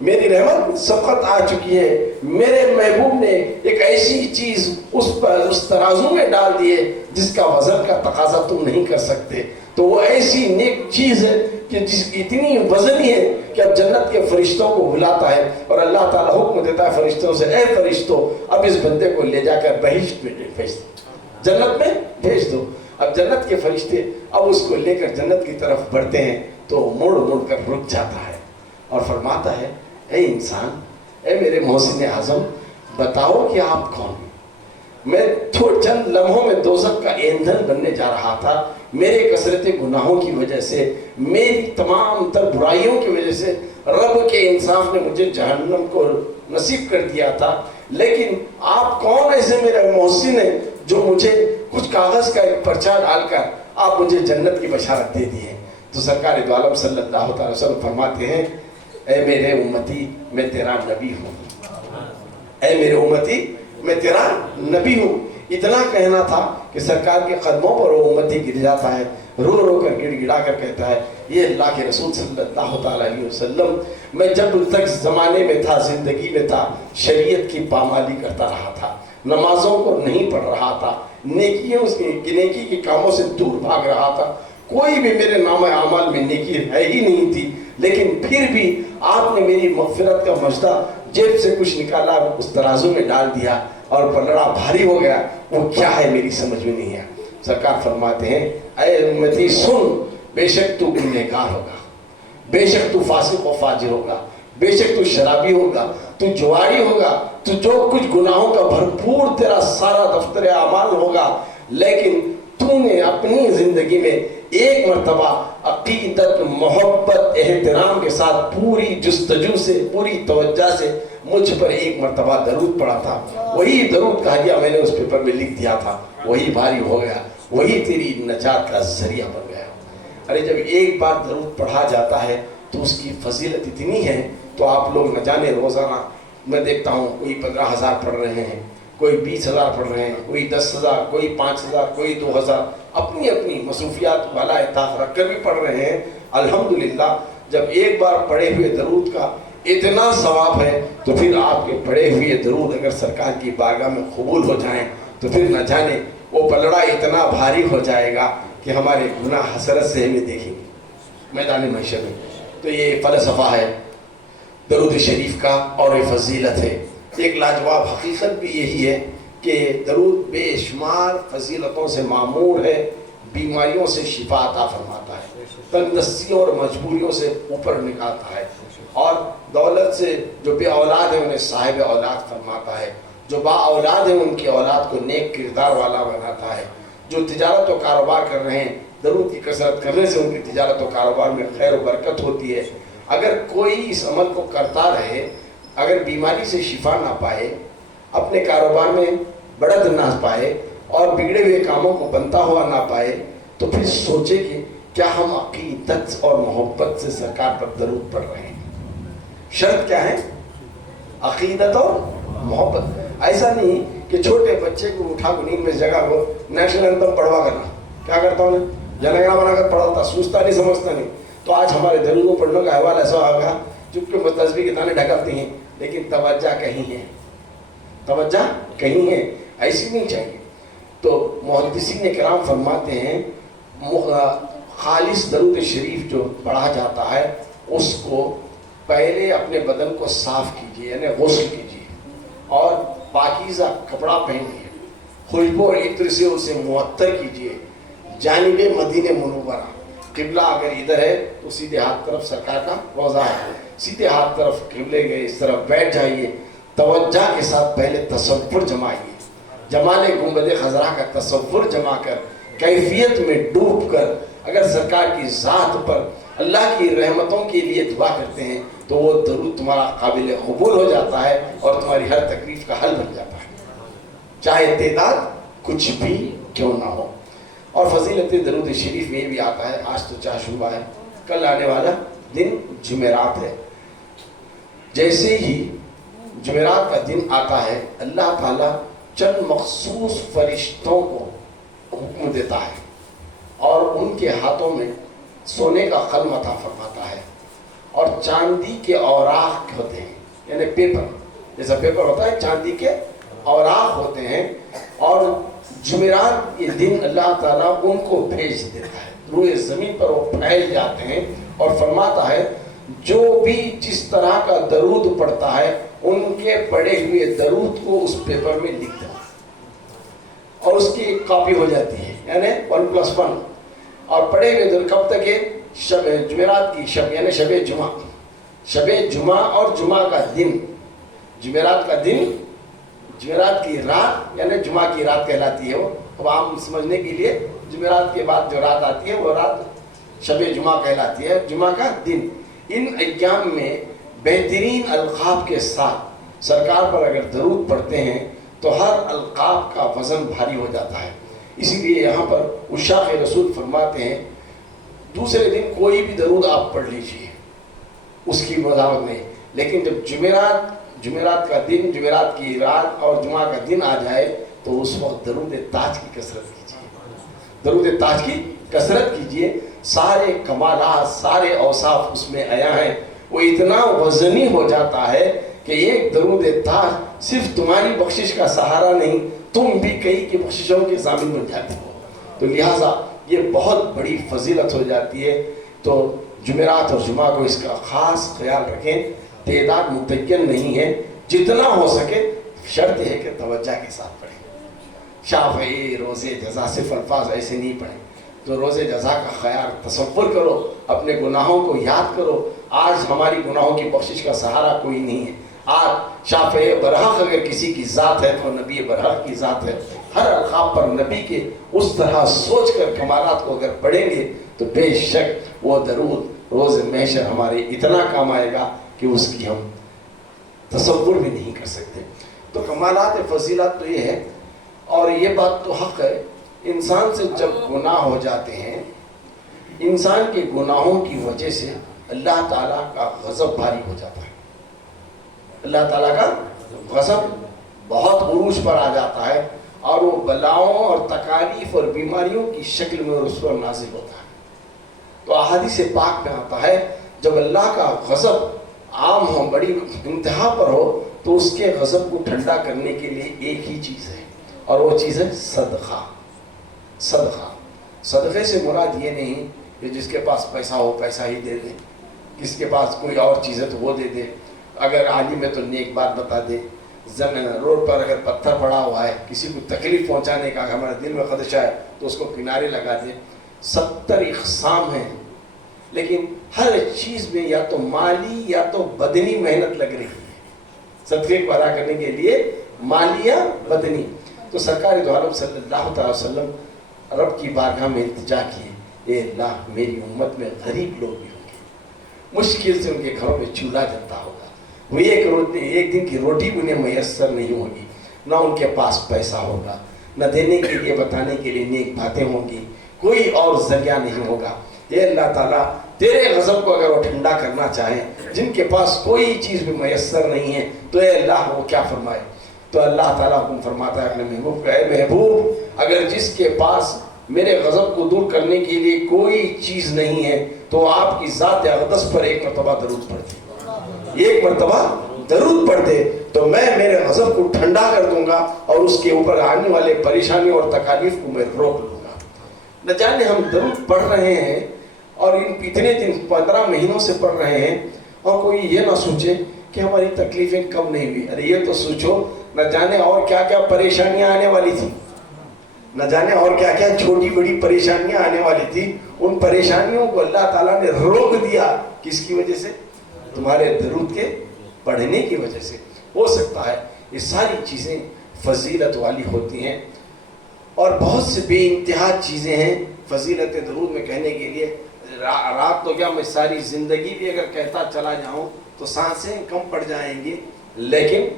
میری رحمت سبقت آ چکی ہے. میرے محبوب نے ایک ایسی چیز اس ترازو میں ڈال دی ہے جس کا وزن کا تقاضا تم نہیں کر سکتے. تو وہ ایسی نیک چیز ہے کہ جس کی اتنی وزنی ہے کہ اب جنت کے فرشتوں کو بلاتا ہے اور اللہ تعالیٰ حکم دیتا ہے فرشتوں سے اے فرشتوں اب اس بندے کو لے جا کر بہشت میں بھیج دو, جنت میں بھیج دو. اب جنت کے فرشتے اب اس کو لے کر جنت کی طرف بڑھتے ہیں تو مڑ مڑ کر رک جاتا ہے اور فرماتا ہے اے انسان, اے میرے محسن اعظم, بتاؤ کہ آپ کون ہیں. میں چند لمحوں میں دوزخ کا ایندھن بننے جا رہا تھا. میرے کثرت گناہوں کی وجہ سے, میری تمام تر برائیوں کی وجہ سے رب کے انصاف نے مجھے جہنم کو نصیب کر دیا تھا. لیکن آپ کون ایسے میرے محسن ہیں جو مجھے کچھ کاغذ کا ایک پرچہ ڈال کر آپ مجھے جنت کی بشارت دے دی ہے. تو سرکار دو عالم صلی اللہ تعالی وسلم فرماتے ہیں اے میرے امتی میں تیرا نبی ہوں, اے میرے امتی میں تیرا نبی ہوں. اتنا کہنا تھا کہ سرکار کے قدموں پر وہ امتی گر جاتا ہے, رو رو کر گڑ گڑا کر کہتا ہے یہ اللہ کے رسول صلی اللہ تعالیٰ علیہ وسلم, میں جب تک زمانے میں تھا, زندگی میں تھا, شریعت کی پامالی کرتا رہا تھا, نمازوں کو نہیں پڑھ رہا تھا, نیکی کے کاموں سے دور بھاگ رہا تھا, کوئی بھی میرے نام اعمال میں نیکی ہے ہی نہیں تھی. لیکن پھر بھی آپ نے میری مغفرت کا مجدہ جیب سے کچھ نکالا, اس ترازو میں ڈال دیا اور پلڑا بھاری ہو گیا. وہ کیا ہے میری سمجھ میں نہیں ہے. سرکار فرماتے ہیں اے امتی سن, بے شک تو گنہگار ہوگا, بے شک تو فاسق و فاجر ہوگا, بے شک تو شرابی ہوگا, تو جواری ہوگا, تو جو کچھ گناہوں کا بھرپور تیرا سارا دفتر اعمال ہوگا, لیکن تو نے اپنی زندگی میں ایک مرتبہ عقیدت, محبت, احترام کے ساتھ پوری جستجو سے, پوری توجہ سے مجھ پر ایک مرتبہ درود پڑا تھا. وہی درود کا ہدیہ میں نے اس پیپر میں لکھ دیا تھا, وہی بھاری ہو گیا, وہی تیری نجات کا ذریعہ بن گیا. ارے جب ایک بار درود پڑھا جاتا ہے تو اس کی فضیلت اتنی ہے. تو آپ لوگ نہ جانے روزانہ میں دیکھتا ہوں کوئی 15,000 پڑھ رہے ہیں, کوئی 20,000 پڑھ رہے ہیں, کوئی 10,000, کوئی 5,000, کوئی 2,000, اپنی اپنی مصروفیات والا اطاعت رکھ کر بھی پڑھ رہے ہیں. الحمدللہ جب ایک بار پڑھے ہوئے درود کا اتنا ثواب ہے تو پھر آپ کے پڑھے ہوئے درود اگر سرکار کی بارگاہ میں قبول ہو جائیں تو پھر نہ جانے وہ پلڑا اتنا بھاری ہو جائے گا کہ ہمارے گناہ حسرت سے ہمیں دیکھیں گے میدان محشر میں. تو یہ فلسفہ ہے درود شریف کا اور یہ فضیلت ہے. ایک لاجواب حقیقت بھی یہی ہے کہ درود بے شمار فضیلتوں سے معمور ہے, بیماریوں سے شفا عطا فرماتا ہے, تندرستیوں اور مجبوریوں سے اوپر نکالتا ہے, اور دولت سے جو بے اولاد ہیں انہیں صاحب اولاد فرماتا ہے, جو با اولاد ہیں ان کی اولاد کو نیک کردار والا بناتا ہے, جو تجارت و کاروبار کر رہے ہیں درود کی کثرت کرنے سے ان کی تجارت و کاروبار میں خیر و برکت ہوتی ہے. اگر کوئی اس عمل کو کرتا رہے, اگر بیماری سے شفا نہ پائے, اپنے کاروبار میں بڑھت نہ پائے اور بگڑے ہوئے کاموں کو بنتا ہوا نہ پائے, تو پھر سوچے کہ کیا ہم عقیدت اور محبت سے سرکار پر درود پڑھ رہے ہیں. شرط کیا ہے؟ عقیدت اور محبت. ایسا نہیں کہ چھوٹے بچے کو اٹھا کو نیند میں جگہ کو نیشنل اینتھم پڑھوا کرنا. کیا کرتا ہوں میں جنگنا بنا کر پڑھاتا, سوچتا نہیں سمجھتا نہیں. تو آج ہمارے درودوں پڑھنے کا احوال ایسا ہوگا چونکہ تسبیح کے دانے ڈھکلتی ہیں لیکن توجہ کہیں ہے, توجہ کہیں ہے, ایسی نہیں چاہیے. تو محدثین کرام فرماتے ہیں خالص درود شریف جو پڑھا جاتا ہے اس کو پہلے اپنے بدن کو صاف کیجیے, یعنی غسل کیجیے اور پاکیزہ کپڑا پہنیے, خوشبو اور عطر سے اسے معطر کیجیے. جانب مدینہ منورہ, قبلہ اگر ادھر ہے تو سیدھے ہاتھ طرف سرکار کا روضہ ہے, سیدھے ہاتھ طرف قبلے گئے اس طرف بیٹھ جائیے. توجہ کے ساتھ پہلے تصور جمائیے, جمال گنبد خضرا کا تصور جما کر کیفیت میں ڈوب کر اگر سرکار کی ذات پر اللہ کی رحمتوں کے لیے دعا کرتے ہیں تو وہ درود تمہارا قابل قبول ہو جاتا ہے اور تمہاری ہر تکلیف کا حل بن جاتا ہے, چاہے تعداد کچھ بھی کیوں نہ ہو. اور فضیلت درود شریف میں یہ بھی آتا ہے, آج تو چاشوبہ ہے, کل آنے والا دن جمعرات ہے, جیسے ہی جمعرات کا دن آتا ہے اللہ تعالیٰ چند مخصوص فرشتوں کو حکم دیتا ہے اور ان کے ہاتھوں میں سونے کا قلم عطا فرماتا ہے اور چاندی کے اوراق ہوتے ہیں، یعنی پیپر، جیسا پیپر ہوتا ہے چاندی کے اوراق ہوتے ہیں، اور جمعرات کے دن اللہ تعالیٰ ان کو بھیج دیتا ہے، روئے زمین پر وہ پھیل جاتے ہیں اور فرماتا ہے جو بھی جس طرح کا درود پڑھتا ہے ان کے پڑھے ہوئے درود کو اس پیپر میں لکھ دو اور اس کی ایک کاپی ہو جاتی ہے، یعنی 1+1، اور پڑھے ہوئے درود کب تک ہے؟ شب جمعرات کی شب، یعنی شب جمعہ، شب جمعہ اور جمعہ کا دن، جمعرات کا دن، جمعرات کی رات، یعنی جمعہ کی رات کہلاتی ہے وہ، اب عام سمجھنے کے لیے جمعرات کے بعد جو رات آتی ہے وہ رات شب جمعہ کہلاتی ہے، جمعہ کا دن۔ ان ایام میں بہترین القاب کے ساتھ سرکار پر اگر درود پڑھتے ہیں تو ہر القاب کا وزن بھاری ہو جاتا ہے، اسی لیے یہاں پر عشاق رسول فرماتے ہیں دوسرے دن کوئی بھی درود آپ پڑھ لیجئے، اس کی مداوت نہیں، لیکن جب جمعرات کا دن، جمعرات کی رات اور جمعہ کا دن آ جائے تو اس وقت درود تاج کی کثرت کیجیے، درود تاج کی کثرت کیجیے۔ سارے کمالات، سارے اوصاف اس میں آیا ہے، وہ اتنا وزنی ہو جاتا ہے کہ ایک درود تاج صرف تمہاری بخشش کا سہارا نہیں، تم بھی کئی کی بخششوں کے ضامن بن جاتے ہو، تو لہٰذا یہ بہت بڑی فضیلت ہو جاتی ہے۔ تو جمعرات اور جمعہ کو اس کا خاص خیال رکھیں، تعداد متعین نہیں ہے، جتنا ہو سکے، شرط ہے کہ توجہ کے ساتھ پڑھیں۔ شافعی روزے جزا صرف الفاظ ایسے نہیں پڑھیں، تو روزے جزا کا خیال تصور کرو، اپنے گناہوں کو یاد کرو۔ آج ہماری گناہوں کی بخشش کا سہارا کوئی نہیں ہے، آج شافعی برحق اگر کسی کی ذات ہے تو نبی برحق کی ذات ہے۔ ہر القاب پر نبی کے اس طرح سوچ کر کمالات کو اگر پڑھیں گے تو بے شک وہ درود روز محشر ہمارے اتنا کام آئے گا کہ اس کی ہم تصور بھی نہیں کر سکتے۔ تو کمالات فضیلت تو یہ ہے، اور یہ بات تو حق ہے، انسان سے جب گناہ ہو جاتے ہیں، انسان کے گناہوں کی وجہ سے اللہ تعالیٰ کا غضب بھاری ہو جاتا ہے، اللہ تعالیٰ کا غضب بہت عروج پر آ جاتا ہے، اور وہ بلاؤں اور تکالیف اور بیماریوں کی شکل میں اس پر نازل ہوتا ہے۔ تو احادیث پاک میں آتا ہے جب اللہ کا غضب عام ہو، بڑی انتہا پر ہو، تو اس کے غضب کو ٹھنڈا کرنے کے لیے ایک ہی چیز ہے، اور وہ چیز ہے صدقہ۔ صدقہ، صدقے سے مراد یہ نہیں کہ جس کے پاس پیسہ ہو پیسہ ہی دے دے، کس کے پاس کوئی اور چیز ہے تو وہ دے دے، اگر عالم ہے تو نیک بات بتا دے، زمین روڈ پر اگر پتھر پڑا ہوا ہے، کسی کو تکلیف پہنچانے کا ہمارے دل میں خدشہ ہے تو اس کو کنارے لگا دے۔ 70 اقسام ہیں، لیکن ہر چیز میں یا تو مالی یا تو بدنی محنت لگ رہی ہے، صدقے کو ادا کرنے کے لیے مالی یا بدنی۔ تو سرکار دو عالم صلی اللہ تعالی وسلم رب کی بارگاہ میں التجا کیے، اے اللہ میری امت میں غریب لوگ بھی ہوں گے، مشکل سے ان کے گھروں میں چولہا جلتا ہوگا، وہ ایک دن کی روٹی انہیں میسر نہیں ہوگی، نہ ان کے پاس پیسہ ہوگا، نہ دینے کے لیے بتانے کے لیے نیک باتیں ہوں گی، کوئی اور ذریعہ نہیں ہوگا۔ اے اللہ تعالیٰ تیرے غضب کو اگر وہ ٹھنڈا کرنا چاہیں، جن کے پاس کوئی چیز بھی میسر نہیں ہے، تو اے اللہ وہ کیا فرمائے؟ تو اللہ تعالیٰ حکم فرماتا ہے اپنے محبوب کا، اے محبوب اگر جس کے پاس میرے غضب کو دور کرنے کے لیے کوئی چیز نہیں ہے تو آپ کی ذات اقدس پر ایک مرتبہ درود پڑھ دے، ایک مرتبہ درود پڑھ دے تو میں میرے غضب کو ٹھنڈا کر دوں گا اور اس کے اوپر آنے والے پریشانیوں اور تکالیف کو میں روک لوں گا۔ نہ جانے ہم درود پڑھ رہے ہیں اور اتنے دن 15 مہینوں سے پڑھ رہے ہیں، اور کوئی یہ نہ سوچے کہ ہماری تکلیفیں کم نہیں ہوئی، ارے یہ تو سوچو نہ جانے اور کیا کیا پریشانیاں آنے والی تھی، نہ جانے اور کیا کیا چھوٹی بڑی پریشانیاں آنے والی تھی، ان پریشانیوں کو اللہ تعالیٰ نے روک دیا، کس کی وجہ سے؟ تمہارے درود کے پڑھنے کی وجہ سے۔ ہو سکتا ہے یہ ساری چیزیں فضیلت والی ہوتی ہیں، اور بہت سے بے انتہا چیزیں ہیں فضیلت درود میں کہنے کے لیے، رات تو کیا میں ساری زندگی بھی اگر کہتا چلا جاؤں تو سانسیں کم پڑ جائیں گی، لیکن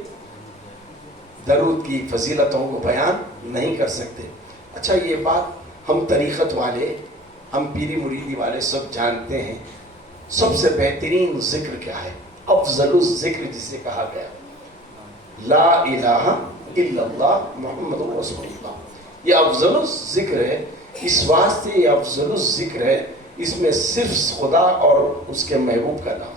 درود کی فضیلتوں کو بیان نہیں کر سکتے۔ اچھا یہ بات ہم طریقت والے، ہم پیری مریدی والے سب جانتے ہیں، سب سے بہترین ذکر کیا ہے؟ افضل الذکر جسے کہا گیا، لا الہ الا اللہ محمد رسول اللہ. یہ افضل الذکر ہے. اس واسطے یہ افضل الذکر ہے، اس میں صرف خدا اور اس کے محبوب کا نام،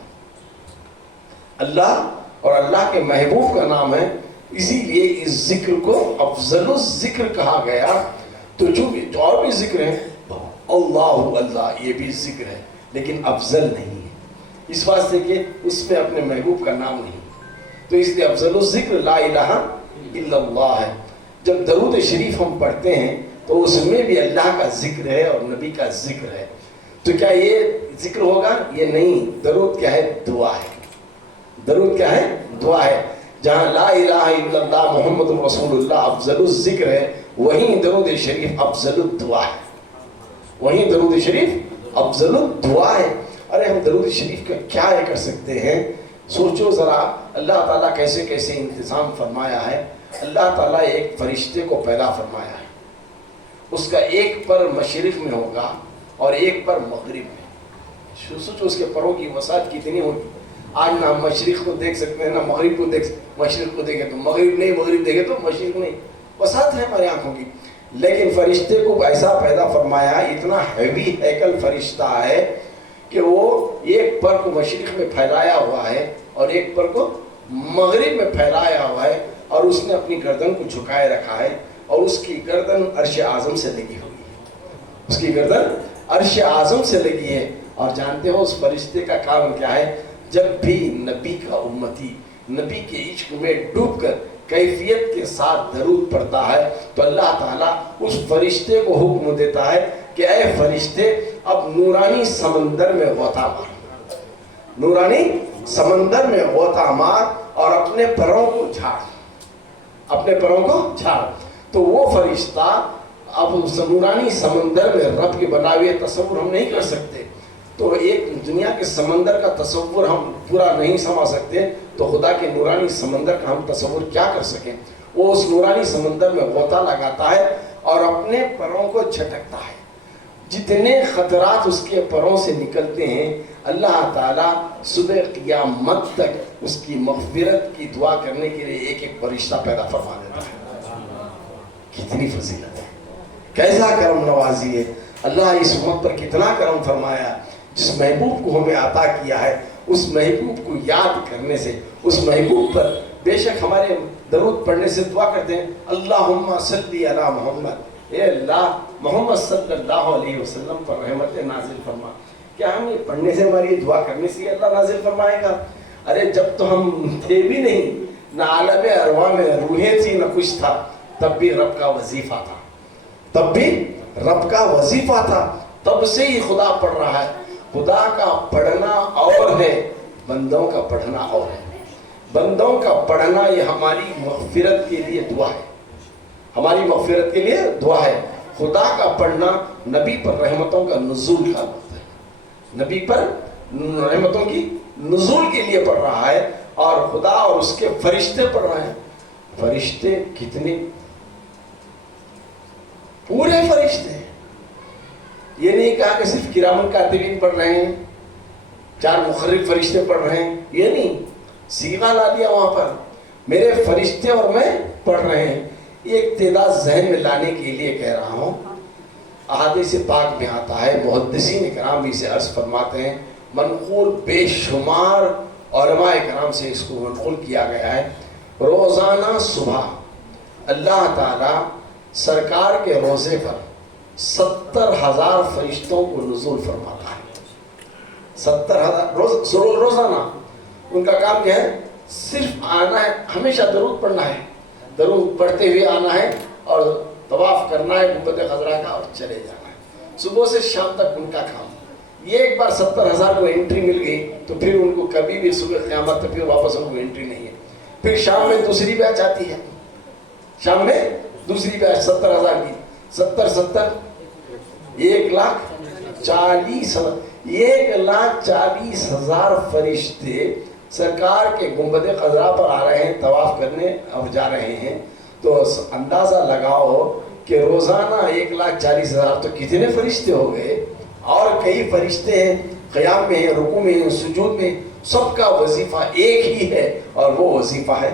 اللہ اور اللہ کے محبوب کا نام ہے. اسی لیے اس ذکر کو افضل الذکر کہا گیا. تو چونکہ اور بھی ذکر ہیں، اللہ اللہ یہ بھی ذکر ہے لیکن افضل نہیں ہے، اس واسطے کہ اس میں اپنے محبوب کا نام نہیں. تو اس لیے افضل الذکر لا الہ الا اللہ ہے. جب درود شریف ہم پڑھتے ہیں تو اس میں بھی اللہ کا ذکر ہے اور نبی کا ذکر ہے. تو کیا یہ ذکر ہوگا؟ یہ نہیں. درود کیا ہے؟ دعا ہے. درود کیا ہے؟ دعا ہے. جہاں لا الہ الا اللہ محمد رسول اللہ افضل الذکر ہے، وہیں درود شریف افضل الدعا ہے. وہیں درود شریف افضل الدعا ہے. ارے ہم درود شریف کا کیا کر سکتے ہیں؟ سوچو ذرا اللہ تعالیٰ کیسے کیسے انتظام فرمایا ہے. اللہ تعالیٰ ایک فرشتے کو پیدا فرمایا ہے، اس کا ایک پر مشرق میں ہوگا اور ایک پر مغرب میں. سوچو اس کے پروں کی وسعت کتنی ہوگی. آج نہ ہم مشرق کو دیکھ سکتے ہیں نہ مغرب کو دیکھ سکتے. مشرق کو دیکھے تو مغرب نہیں، مغرب دیکھے تو مشرق نہیں. وسعت ہے ہماری آنکھوں کی. لیکن فرشتے کو ایسا پیدا فرمایا، اتنا ہیوی ہیکل فرشتہ ہے کہ وہ ایک پر کو مشرق میں پھیلایا ہوا ہے اور ایک پر کو مغرب میں پھیلایا ہوا ہے، اور اس نے اپنی گردن کو جھکائے رکھا ہے اور اس کی گردن عرش اعظم سے لگی ہوئی ہے. اس کی گردن عرش اعظم سے لگی ہے. اور جانتے ہو اس فرشتے کا کام کیا ہے؟ جب بھی نبی کا امتی نبی کے عشق میں ڈوب کر کیفیت کے ساتھ درود پڑھتا ہے تو اللہ تعالیٰ اس فرشتے کو حکم دیتا ہے کہ اے فرشتے اب نورانی سمندر میں غوطہ مار. نورانی سمندر میں غوطہ مار اور اپنے پروں کو جھاڑ. اپنے پروں کو جھاڑ. تو وہ فرشتہ اب نورانی سمندر میں رب کے بنائے ہوئے تصور ہم نہیں کر سکتے. تو ایک دنیا کے سمندر کا تصور ہم پورا نہیں سمجھ سکتے تو خدا کے نورانی سمندر کا ہم تصور کیا کر سکیں. وہ اس نورانی سمندر میں غوطہ لگاتا ہے اور اپنے پروں کو جھٹکتا ہے. جتنے خطرات اس کے پروں سے نکلتے ہیں اللہ تعالیٰ صبح قیامت تک اس کی مغفرت کی دعا کرنے کے لیے ایک ایک فرشتہ پیدا فرما دیتا ہے. کتنی فضیلت ہے، کیسا کرم نوازی ہے. اللہ اس امت پر کتنا کرم فرمایا. جس محبوب کو ہمیں عطا کیا ہے اس محبوب کو یاد کرنے سے، اس محبوب پر بے شک ہمارے درود پڑھنے سے دعا کرتے ہیں اللہم صلی علی محمد، اے اللہ محمد صلی اللہ علیہ وسلم پر رحمت نازل فرما. کیا ہم یہ پڑھنے سے، ہماری دعا کرنے سے اللہ نازل فرمائے گا؟ ارے جب تو ہم تھے بھی نہیں، نہ عالم ارواح میں روحیں تھی نہ کچھ تھا، تب بھی رب کا وظیفہ تھا. تب بھی رب کا وظیفہ تھا. تب سے ہی خدا پڑھ رہا ہے. خدا کا پڑھنا اور ہے، بندوں کا پڑھنا اور ہے. بندوں کا پڑھنا یہ ہماری مغفرت کے لیے دعا ہے، ہماری مغفرت کے لیے دعا ہے. خدا کا پڑھنا نبی پر رحمتوں کا نزول کا وقت ہے. نبی پر رحمتوں کی نزول کے لیے پڑھ رہا ہے اور خدا اور اس کے فرشتے پڑھ رہے ہیں. فرشتے کتنے؟ پورے فرشتے. یہ نہیں کہا کہ صرف کرامن کاتبین پڑھ رہے ہیں، 4 مخرب فرشتے پڑھ رہے ہیں، یہ نہیں. صیغہ لا دیا وہاں پر، میرے فرشتے اور میں پڑھ رہے ہیں. یہ اقتداء ذہن میں لانے کے لیے کہہ رہا ہوں. احادیث پاک میں آتا ہے، محدثین کرام بھی اسے عرض فرماتے ہیں، منقول بے شمار علماء کرام سے اس کو منقول کیا گیا ہے. روزانہ صبح اللہ تعالیٰ سرکار کے روزے پر 70,000 فرشتوں کو نزول فرماتا ہے. 70,000 روزانہ. ان کا کام کیا ہے؟ صرف آنا ہے، ہمیشہ درود پڑھنا ہے، درود پڑھتے ہوئے آنا ہے اور طواف کرنا ہے گنبد خضرا کا اور چلے جانا ہے. صبح سے شام تک ان کا کام. یہ ایک بار 70,000 کو انٹری مل گئی تو پھر ان کو کبھی بھی صبح قیامت تک پھر واپس ان کو انٹری نہیں ہے. پھر شام میں دوسری بیچ آتی ہے، شام میں دوسری بیچ 70,000 کی. 70 1,40,000 فرشتے سرکار کے گنبد خضرا پر آ رہے ہیں، طواف کرنے اور جا رہے ہیں. تو اندازہ لگاؤ کہ روزانہ 1,40,000 تو کتنے فرشتے ہو گئے. اور کئی فرشتے ہیں قیام میں ہیں، رکوع میں ہیں، سجود میں. سب کا وظیفہ ایک ہی ہے اور وہ وظیفہ ہے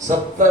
70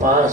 5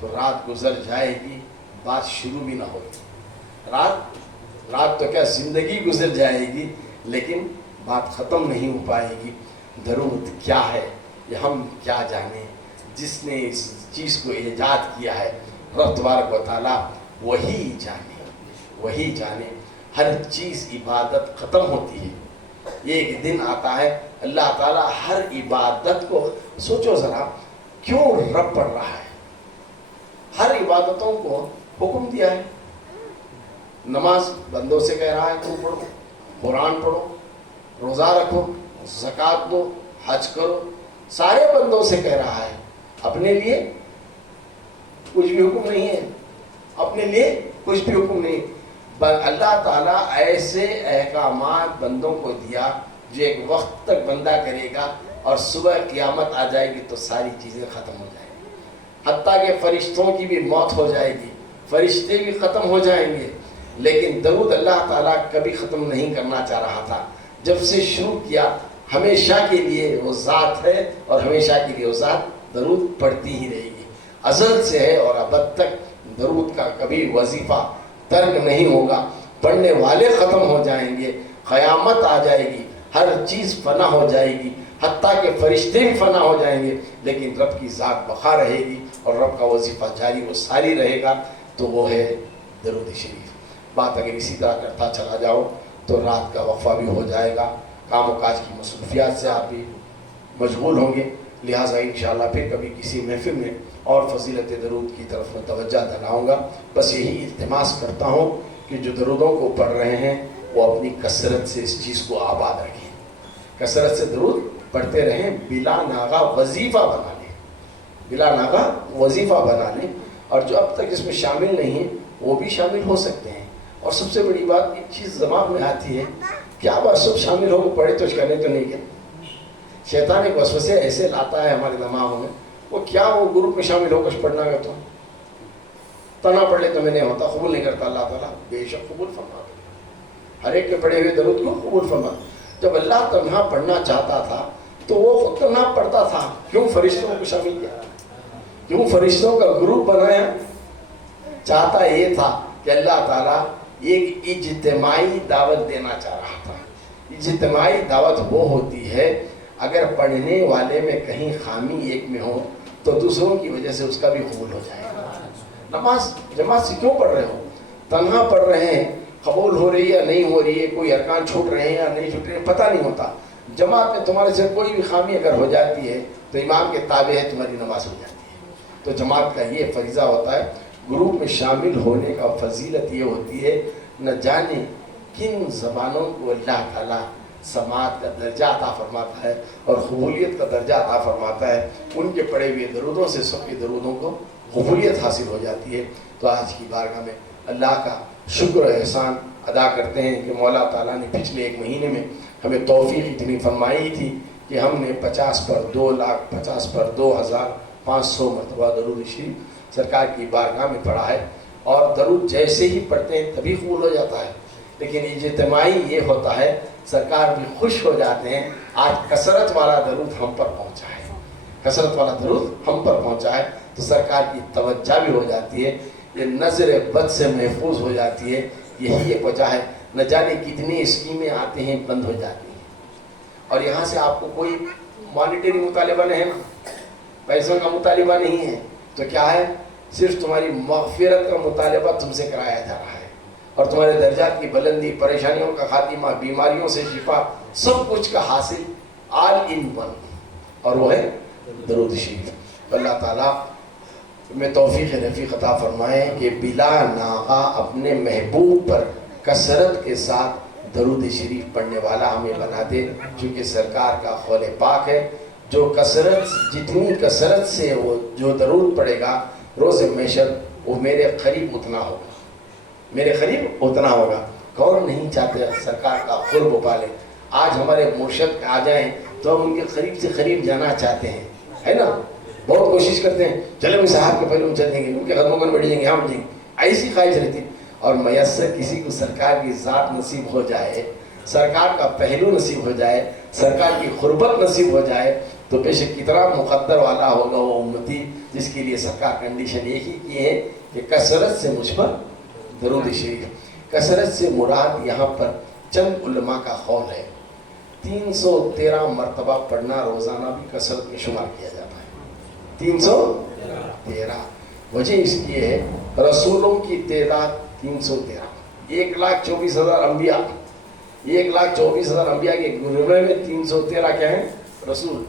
تو رات گزر جائے گی، بات شروع بھی نہ ہوگی۔ رات تو کیا زندگی گزر جائے گی لیکن بات ختم نہیں ہو پائے گی۔ درود کیا ہے یہ ہم کیا جانیں، جس نے اس چیز کو ایجاد کیا ہے رب تبارک و تعالیٰ وہی جانے۔ ہر چیز عبادت ختم ہوتی ہے، یہ ایک دن آتا ہے اللہ تعالیٰ ہر عبادت کو، سوچو ذرا کیوں رب پڑھ رہا ہے؟ ہر عبادتوں کو حکم دیا ہے۔ نماز بندوں سے کہہ رہا ہے تم پڑھو، قرآن پڑھو، روزہ رکھو، زکوٰۃ دو، حج کرو، سارے بندوں سے کہہ رہا ہے۔ اپنے لیے کچھ بھی حکم نہیں ہے، اپنے لیے کچھ بھی حکم نہیں۔ اللہ تعالیٰ ایسے احکامات بندوں کو دیا جو ایک وقت تک بندہ کرے گا اور صبح قیامت آ جائے گی تو ساری چیزیں ختم ہو جائیں گی، حتیٰ کہ فرشتوں کی بھی موت ہو جائے گی، فرشتے بھی ختم ہو جائیں گے، لیکن درود اللہ تعالیٰ کبھی ختم نہیں کرنا چاہ رہا تھا۔ جب سے شروع کیا ہمیشہ کے لیے وہ ذات ہے اور ہمیشہ کے لیے وہ ذات درود پڑھتی ہی رہے گی، ازل سے ہے اور ابد تک درود کا کبھی وظیفہ ترک نہیں ہوگا۔ پڑھنے والے ختم ہو جائیں گے، قیامت آ جائے گی، ہر چیز فنا ہو جائے گی، حتیٰ کہ فرشتے بھی فنا ہو جائیں گے، لیکن رب کی ذات بقا رہے گی اور رب کا وظیفہ جاری و ساری رہے گا، تو وہ ہے درود شریف۔ بات اگر اسی طرح کرتا چلا جاؤ تو رات کا وقفہ بھی ہو جائے گا، کام و کاج کی مصروفیات سے آپ بھی مشغول ہوں گے، لہٰذا انشاءاللہ پھر کبھی کسی محفل میں اور فضیلت درود کی طرف میں توجہ دلاؤں گا۔ بس یہی التماس کرتا ہوں کہ جو درودوں کو پڑھ رہے ہیں وہ اپنی کثرت سے اس چیز کو آباد رکھیں، کثرت سے درود پڑھتے رہیں، بلا ناغہ وظیفہ بنا لیں، بلا ناغہ وظیفہ بنا لیں، اور جو اب تک اس میں شامل نہیں ہیں وہ بھی شامل ہو سکتے ہیں۔ اور سب سے بڑی بات ایک چیز دماغ میں آتی ہے، کیا بات سب شامل ہو کے پڑھے تو کرنے تو نہیں گیا؟ شیطان ایک وسوسے ایسے لاتا ہے ہمارے دماغوں میں، وہ کیا وہ گروپ میں شامل ہو کر پڑھنا گا تو تنا پڑھ لے تو میں نہیں ہوتا، قبول نہیں کرتا اللہ تعالیٰ، بے شک قبول فرما دے، ہر ایک کے پڑھے ہوئے درود کو قبول فرما۔ جب اللہ تنہا پڑھنا چاہتا تھا تو وہ خود تنہا پڑھتا تھا، کیوں فرشتوں کو شامل کیا، کیوں فرشتوں کا گروپ بنایا؟ چاہتا یہ تھا کہ اللہ تعالیٰ ایک اجتماعی دعوت دینا چاہ رہا تھا۔ اجتماعی دعوت وہ ہوتی ہے اگر پڑھنے والے میں کہیں خامی ایک میں ہو تو دوسروں کی وجہ سے اس کا بھی قبول ہو جائے گا۔ نماز جماعت سے کیوں پڑھ رہے ہو؟ تنہا پڑھ رہے ہیں، قبول ہو رہی ہے یا نہیں ہو رہی ہے، کوئی ارکان چھوٹ رہے ہیں یا نہیں چھوٹ رہے ہیں، پتہ نہیں ہوتا۔ جماعت میں تمہارے سے کوئی بھی خامی اگر ہو جاتی ہے تو امام کے تابع ہے، تمہاری نماز ہو جاتی ہے۔ تو جماعت کا یہ فریضہ ہوتا ہے، گروپ میں شامل ہونے کا فضیلت یہ ہوتی ہے، نہ جانے کن زبانوں کو اللہ تعالیٰ سماعت کا درجہ عطا فرماتا ہے اور قبولیت کا درجہ عطا فرماتا ہے، ان کے پڑھے ہوئے درودوں سے سب کے درودوں کو قبولیت حاصل ہو جاتی ہے۔ تو آج کی بارگاہ میں اللہ کا شکر و احسان ادا کرتے ہیں کہ مولا تعالیٰ نے پچھلے ایک مہینے میں ہمیں توفیق اتنی فرمائی تھی کہ ہم نے 50 پر 2 لاکھ 50 پر 2500 مرتبہ درود شریف سرکار کی بارگاہ میں پڑھا ہے، اور درود جیسے ہی پڑھتے ہیں تبھی قبول ہو جاتا ہے، لیکن اجتماعی یہ ہوتا ہے سرکار بھی خوش ہو جاتے ہیں۔ آج کثرت والا درود ہم پر پہنچا ہے، کثرت والا درود ہم پر پہنچا ہے تو سرکار کی توجہ بھی ہو جاتی ہے، یہ نظر بد سے محفوظ ہو جاتی ہے۔ یہی ایک وجہ ہے، نہ جانے کتنی اسکیمیں آتے ہیں بند ہو جاتی ہیں، اور یہاں سے آپ کو کوئی مانیٹری مطالبہ نہیں ہے نا، پیسوں کا مطالبہ نہیں ہے، تو کیا ہے، صرف تمہاری مغفرت کا مطالبہ تم سے کرایا جا رہا ہے، اور تمہارے درجات کی بلندی، پریشانیوں کا خاتمہ، بیماریوں سے شفا، سب کچھ کا حاصل آل ان ون، اور وہ ہے درود شریف۔ اللہ تعالیٰ میں توفیق رفیق عطا فرمائے کہ بلا ناغہ اپنے محبوب پر کثرت کے ساتھ درود شریف پڑھنے والا ہمیں بنا دے، چونکہ سرکار کا قول پاک ہے، جو کثرت جتنی کثرت سے وہ جو درود پڑھے گا روز محشر وہ میرے قریب اتنا ہوگا، میرے قریب اتنا ہوگا۔ کون نہیں چاہتے سرکار کا قرب پالے؟ آج ہمارے مرشد آ جائیں تو ہم ان کے قریب سے قریب جانا چاہتے ہیں، ہے نا، بہت کوشش کرتے ہیں، چلے صاحب کے پہلے ہم چل جائیں گے، ان کے قدموں پر بیٹھ جائیں گے، ہم جائیں گے، ایسی خواہش رہتی ہے۔ اور میسر کسی کو سرکار کی ذات نصیب ہو جائے، سرکار کا پہلو نصیب ہو جائے، سرکار کی قربت نصیب ہو جائے، تو بے شک کتنا مقدر والا ہوگا وہ امتی جس کے لیے سرکار کنڈیشن ایک ہی کی ہے کہ کثرت سے مجھ پر درود شریف۔ کثرت سے مراد یہاں پر چند علماء کا قول ہے، 313 مرتبہ پڑھنا روزانہ بھی کثرت میں شمار کیا جاتا ہے۔ 313 وجہ اس کی ہے رسولوں کی تعداد 313، 1,24,000 انبیاء، 1,24,000 انبیاء کے گزرے میں 313 کیا ہیں؟ رسول۔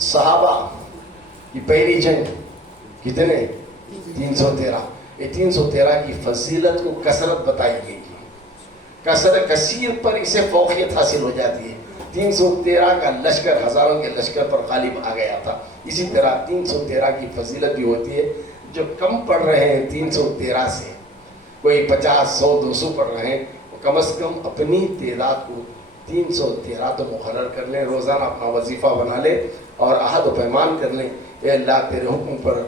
صحابہ کی پہلی جنگ کتنے؟ 313۔ یہ 313 کی فضیلت کو کثرت بتائی گئی، کثرت کثیر پر اسے فوقیت حاصل ہو جاتی ہے۔ 313 کا لشکر ہزاروں کے لشکر پر غالب آ گیا تھا، اسی طرح 313 کی فضیلت بھی ہوتی ہے۔ جو کم پڑھ رہے ہیں 313 سے، کوئی 50 100 200 پڑھ رہے ہیں، وہ کم از کم اپنی تعداد کو 313 تو مقرر کر لیں، روزانہ اپنا وظیفہ بنا لیں اور عہد و پیمان کر لیں، اے اللہ تیرے حکم پر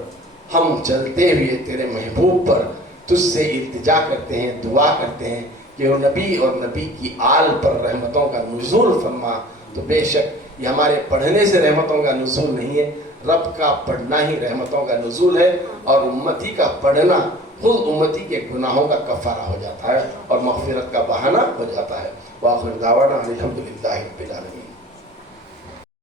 ہم چلتے ہوئے تیرے محبوب پر تجھ سے التجا کرتے ہیں، دعا کرتے ہیں کہ وہ نبی اور نبی کی آل پر رحمتوں کا نزول فرما۔ تو بے شک یہ ہمارے پڑھنے سے رحمتوں کا نزول نہیں ہے، رب کا پڑھنا ہی رحمتوں کا نزول ہے، اور امتی کا پڑھنا خود امتی کے گناہوں کا کفارہ ہو جاتا ہے اور مغفرت کا بہانہ ہو جاتا ہے۔ وآخر دعوانا الحمدللہ رب العالمین۔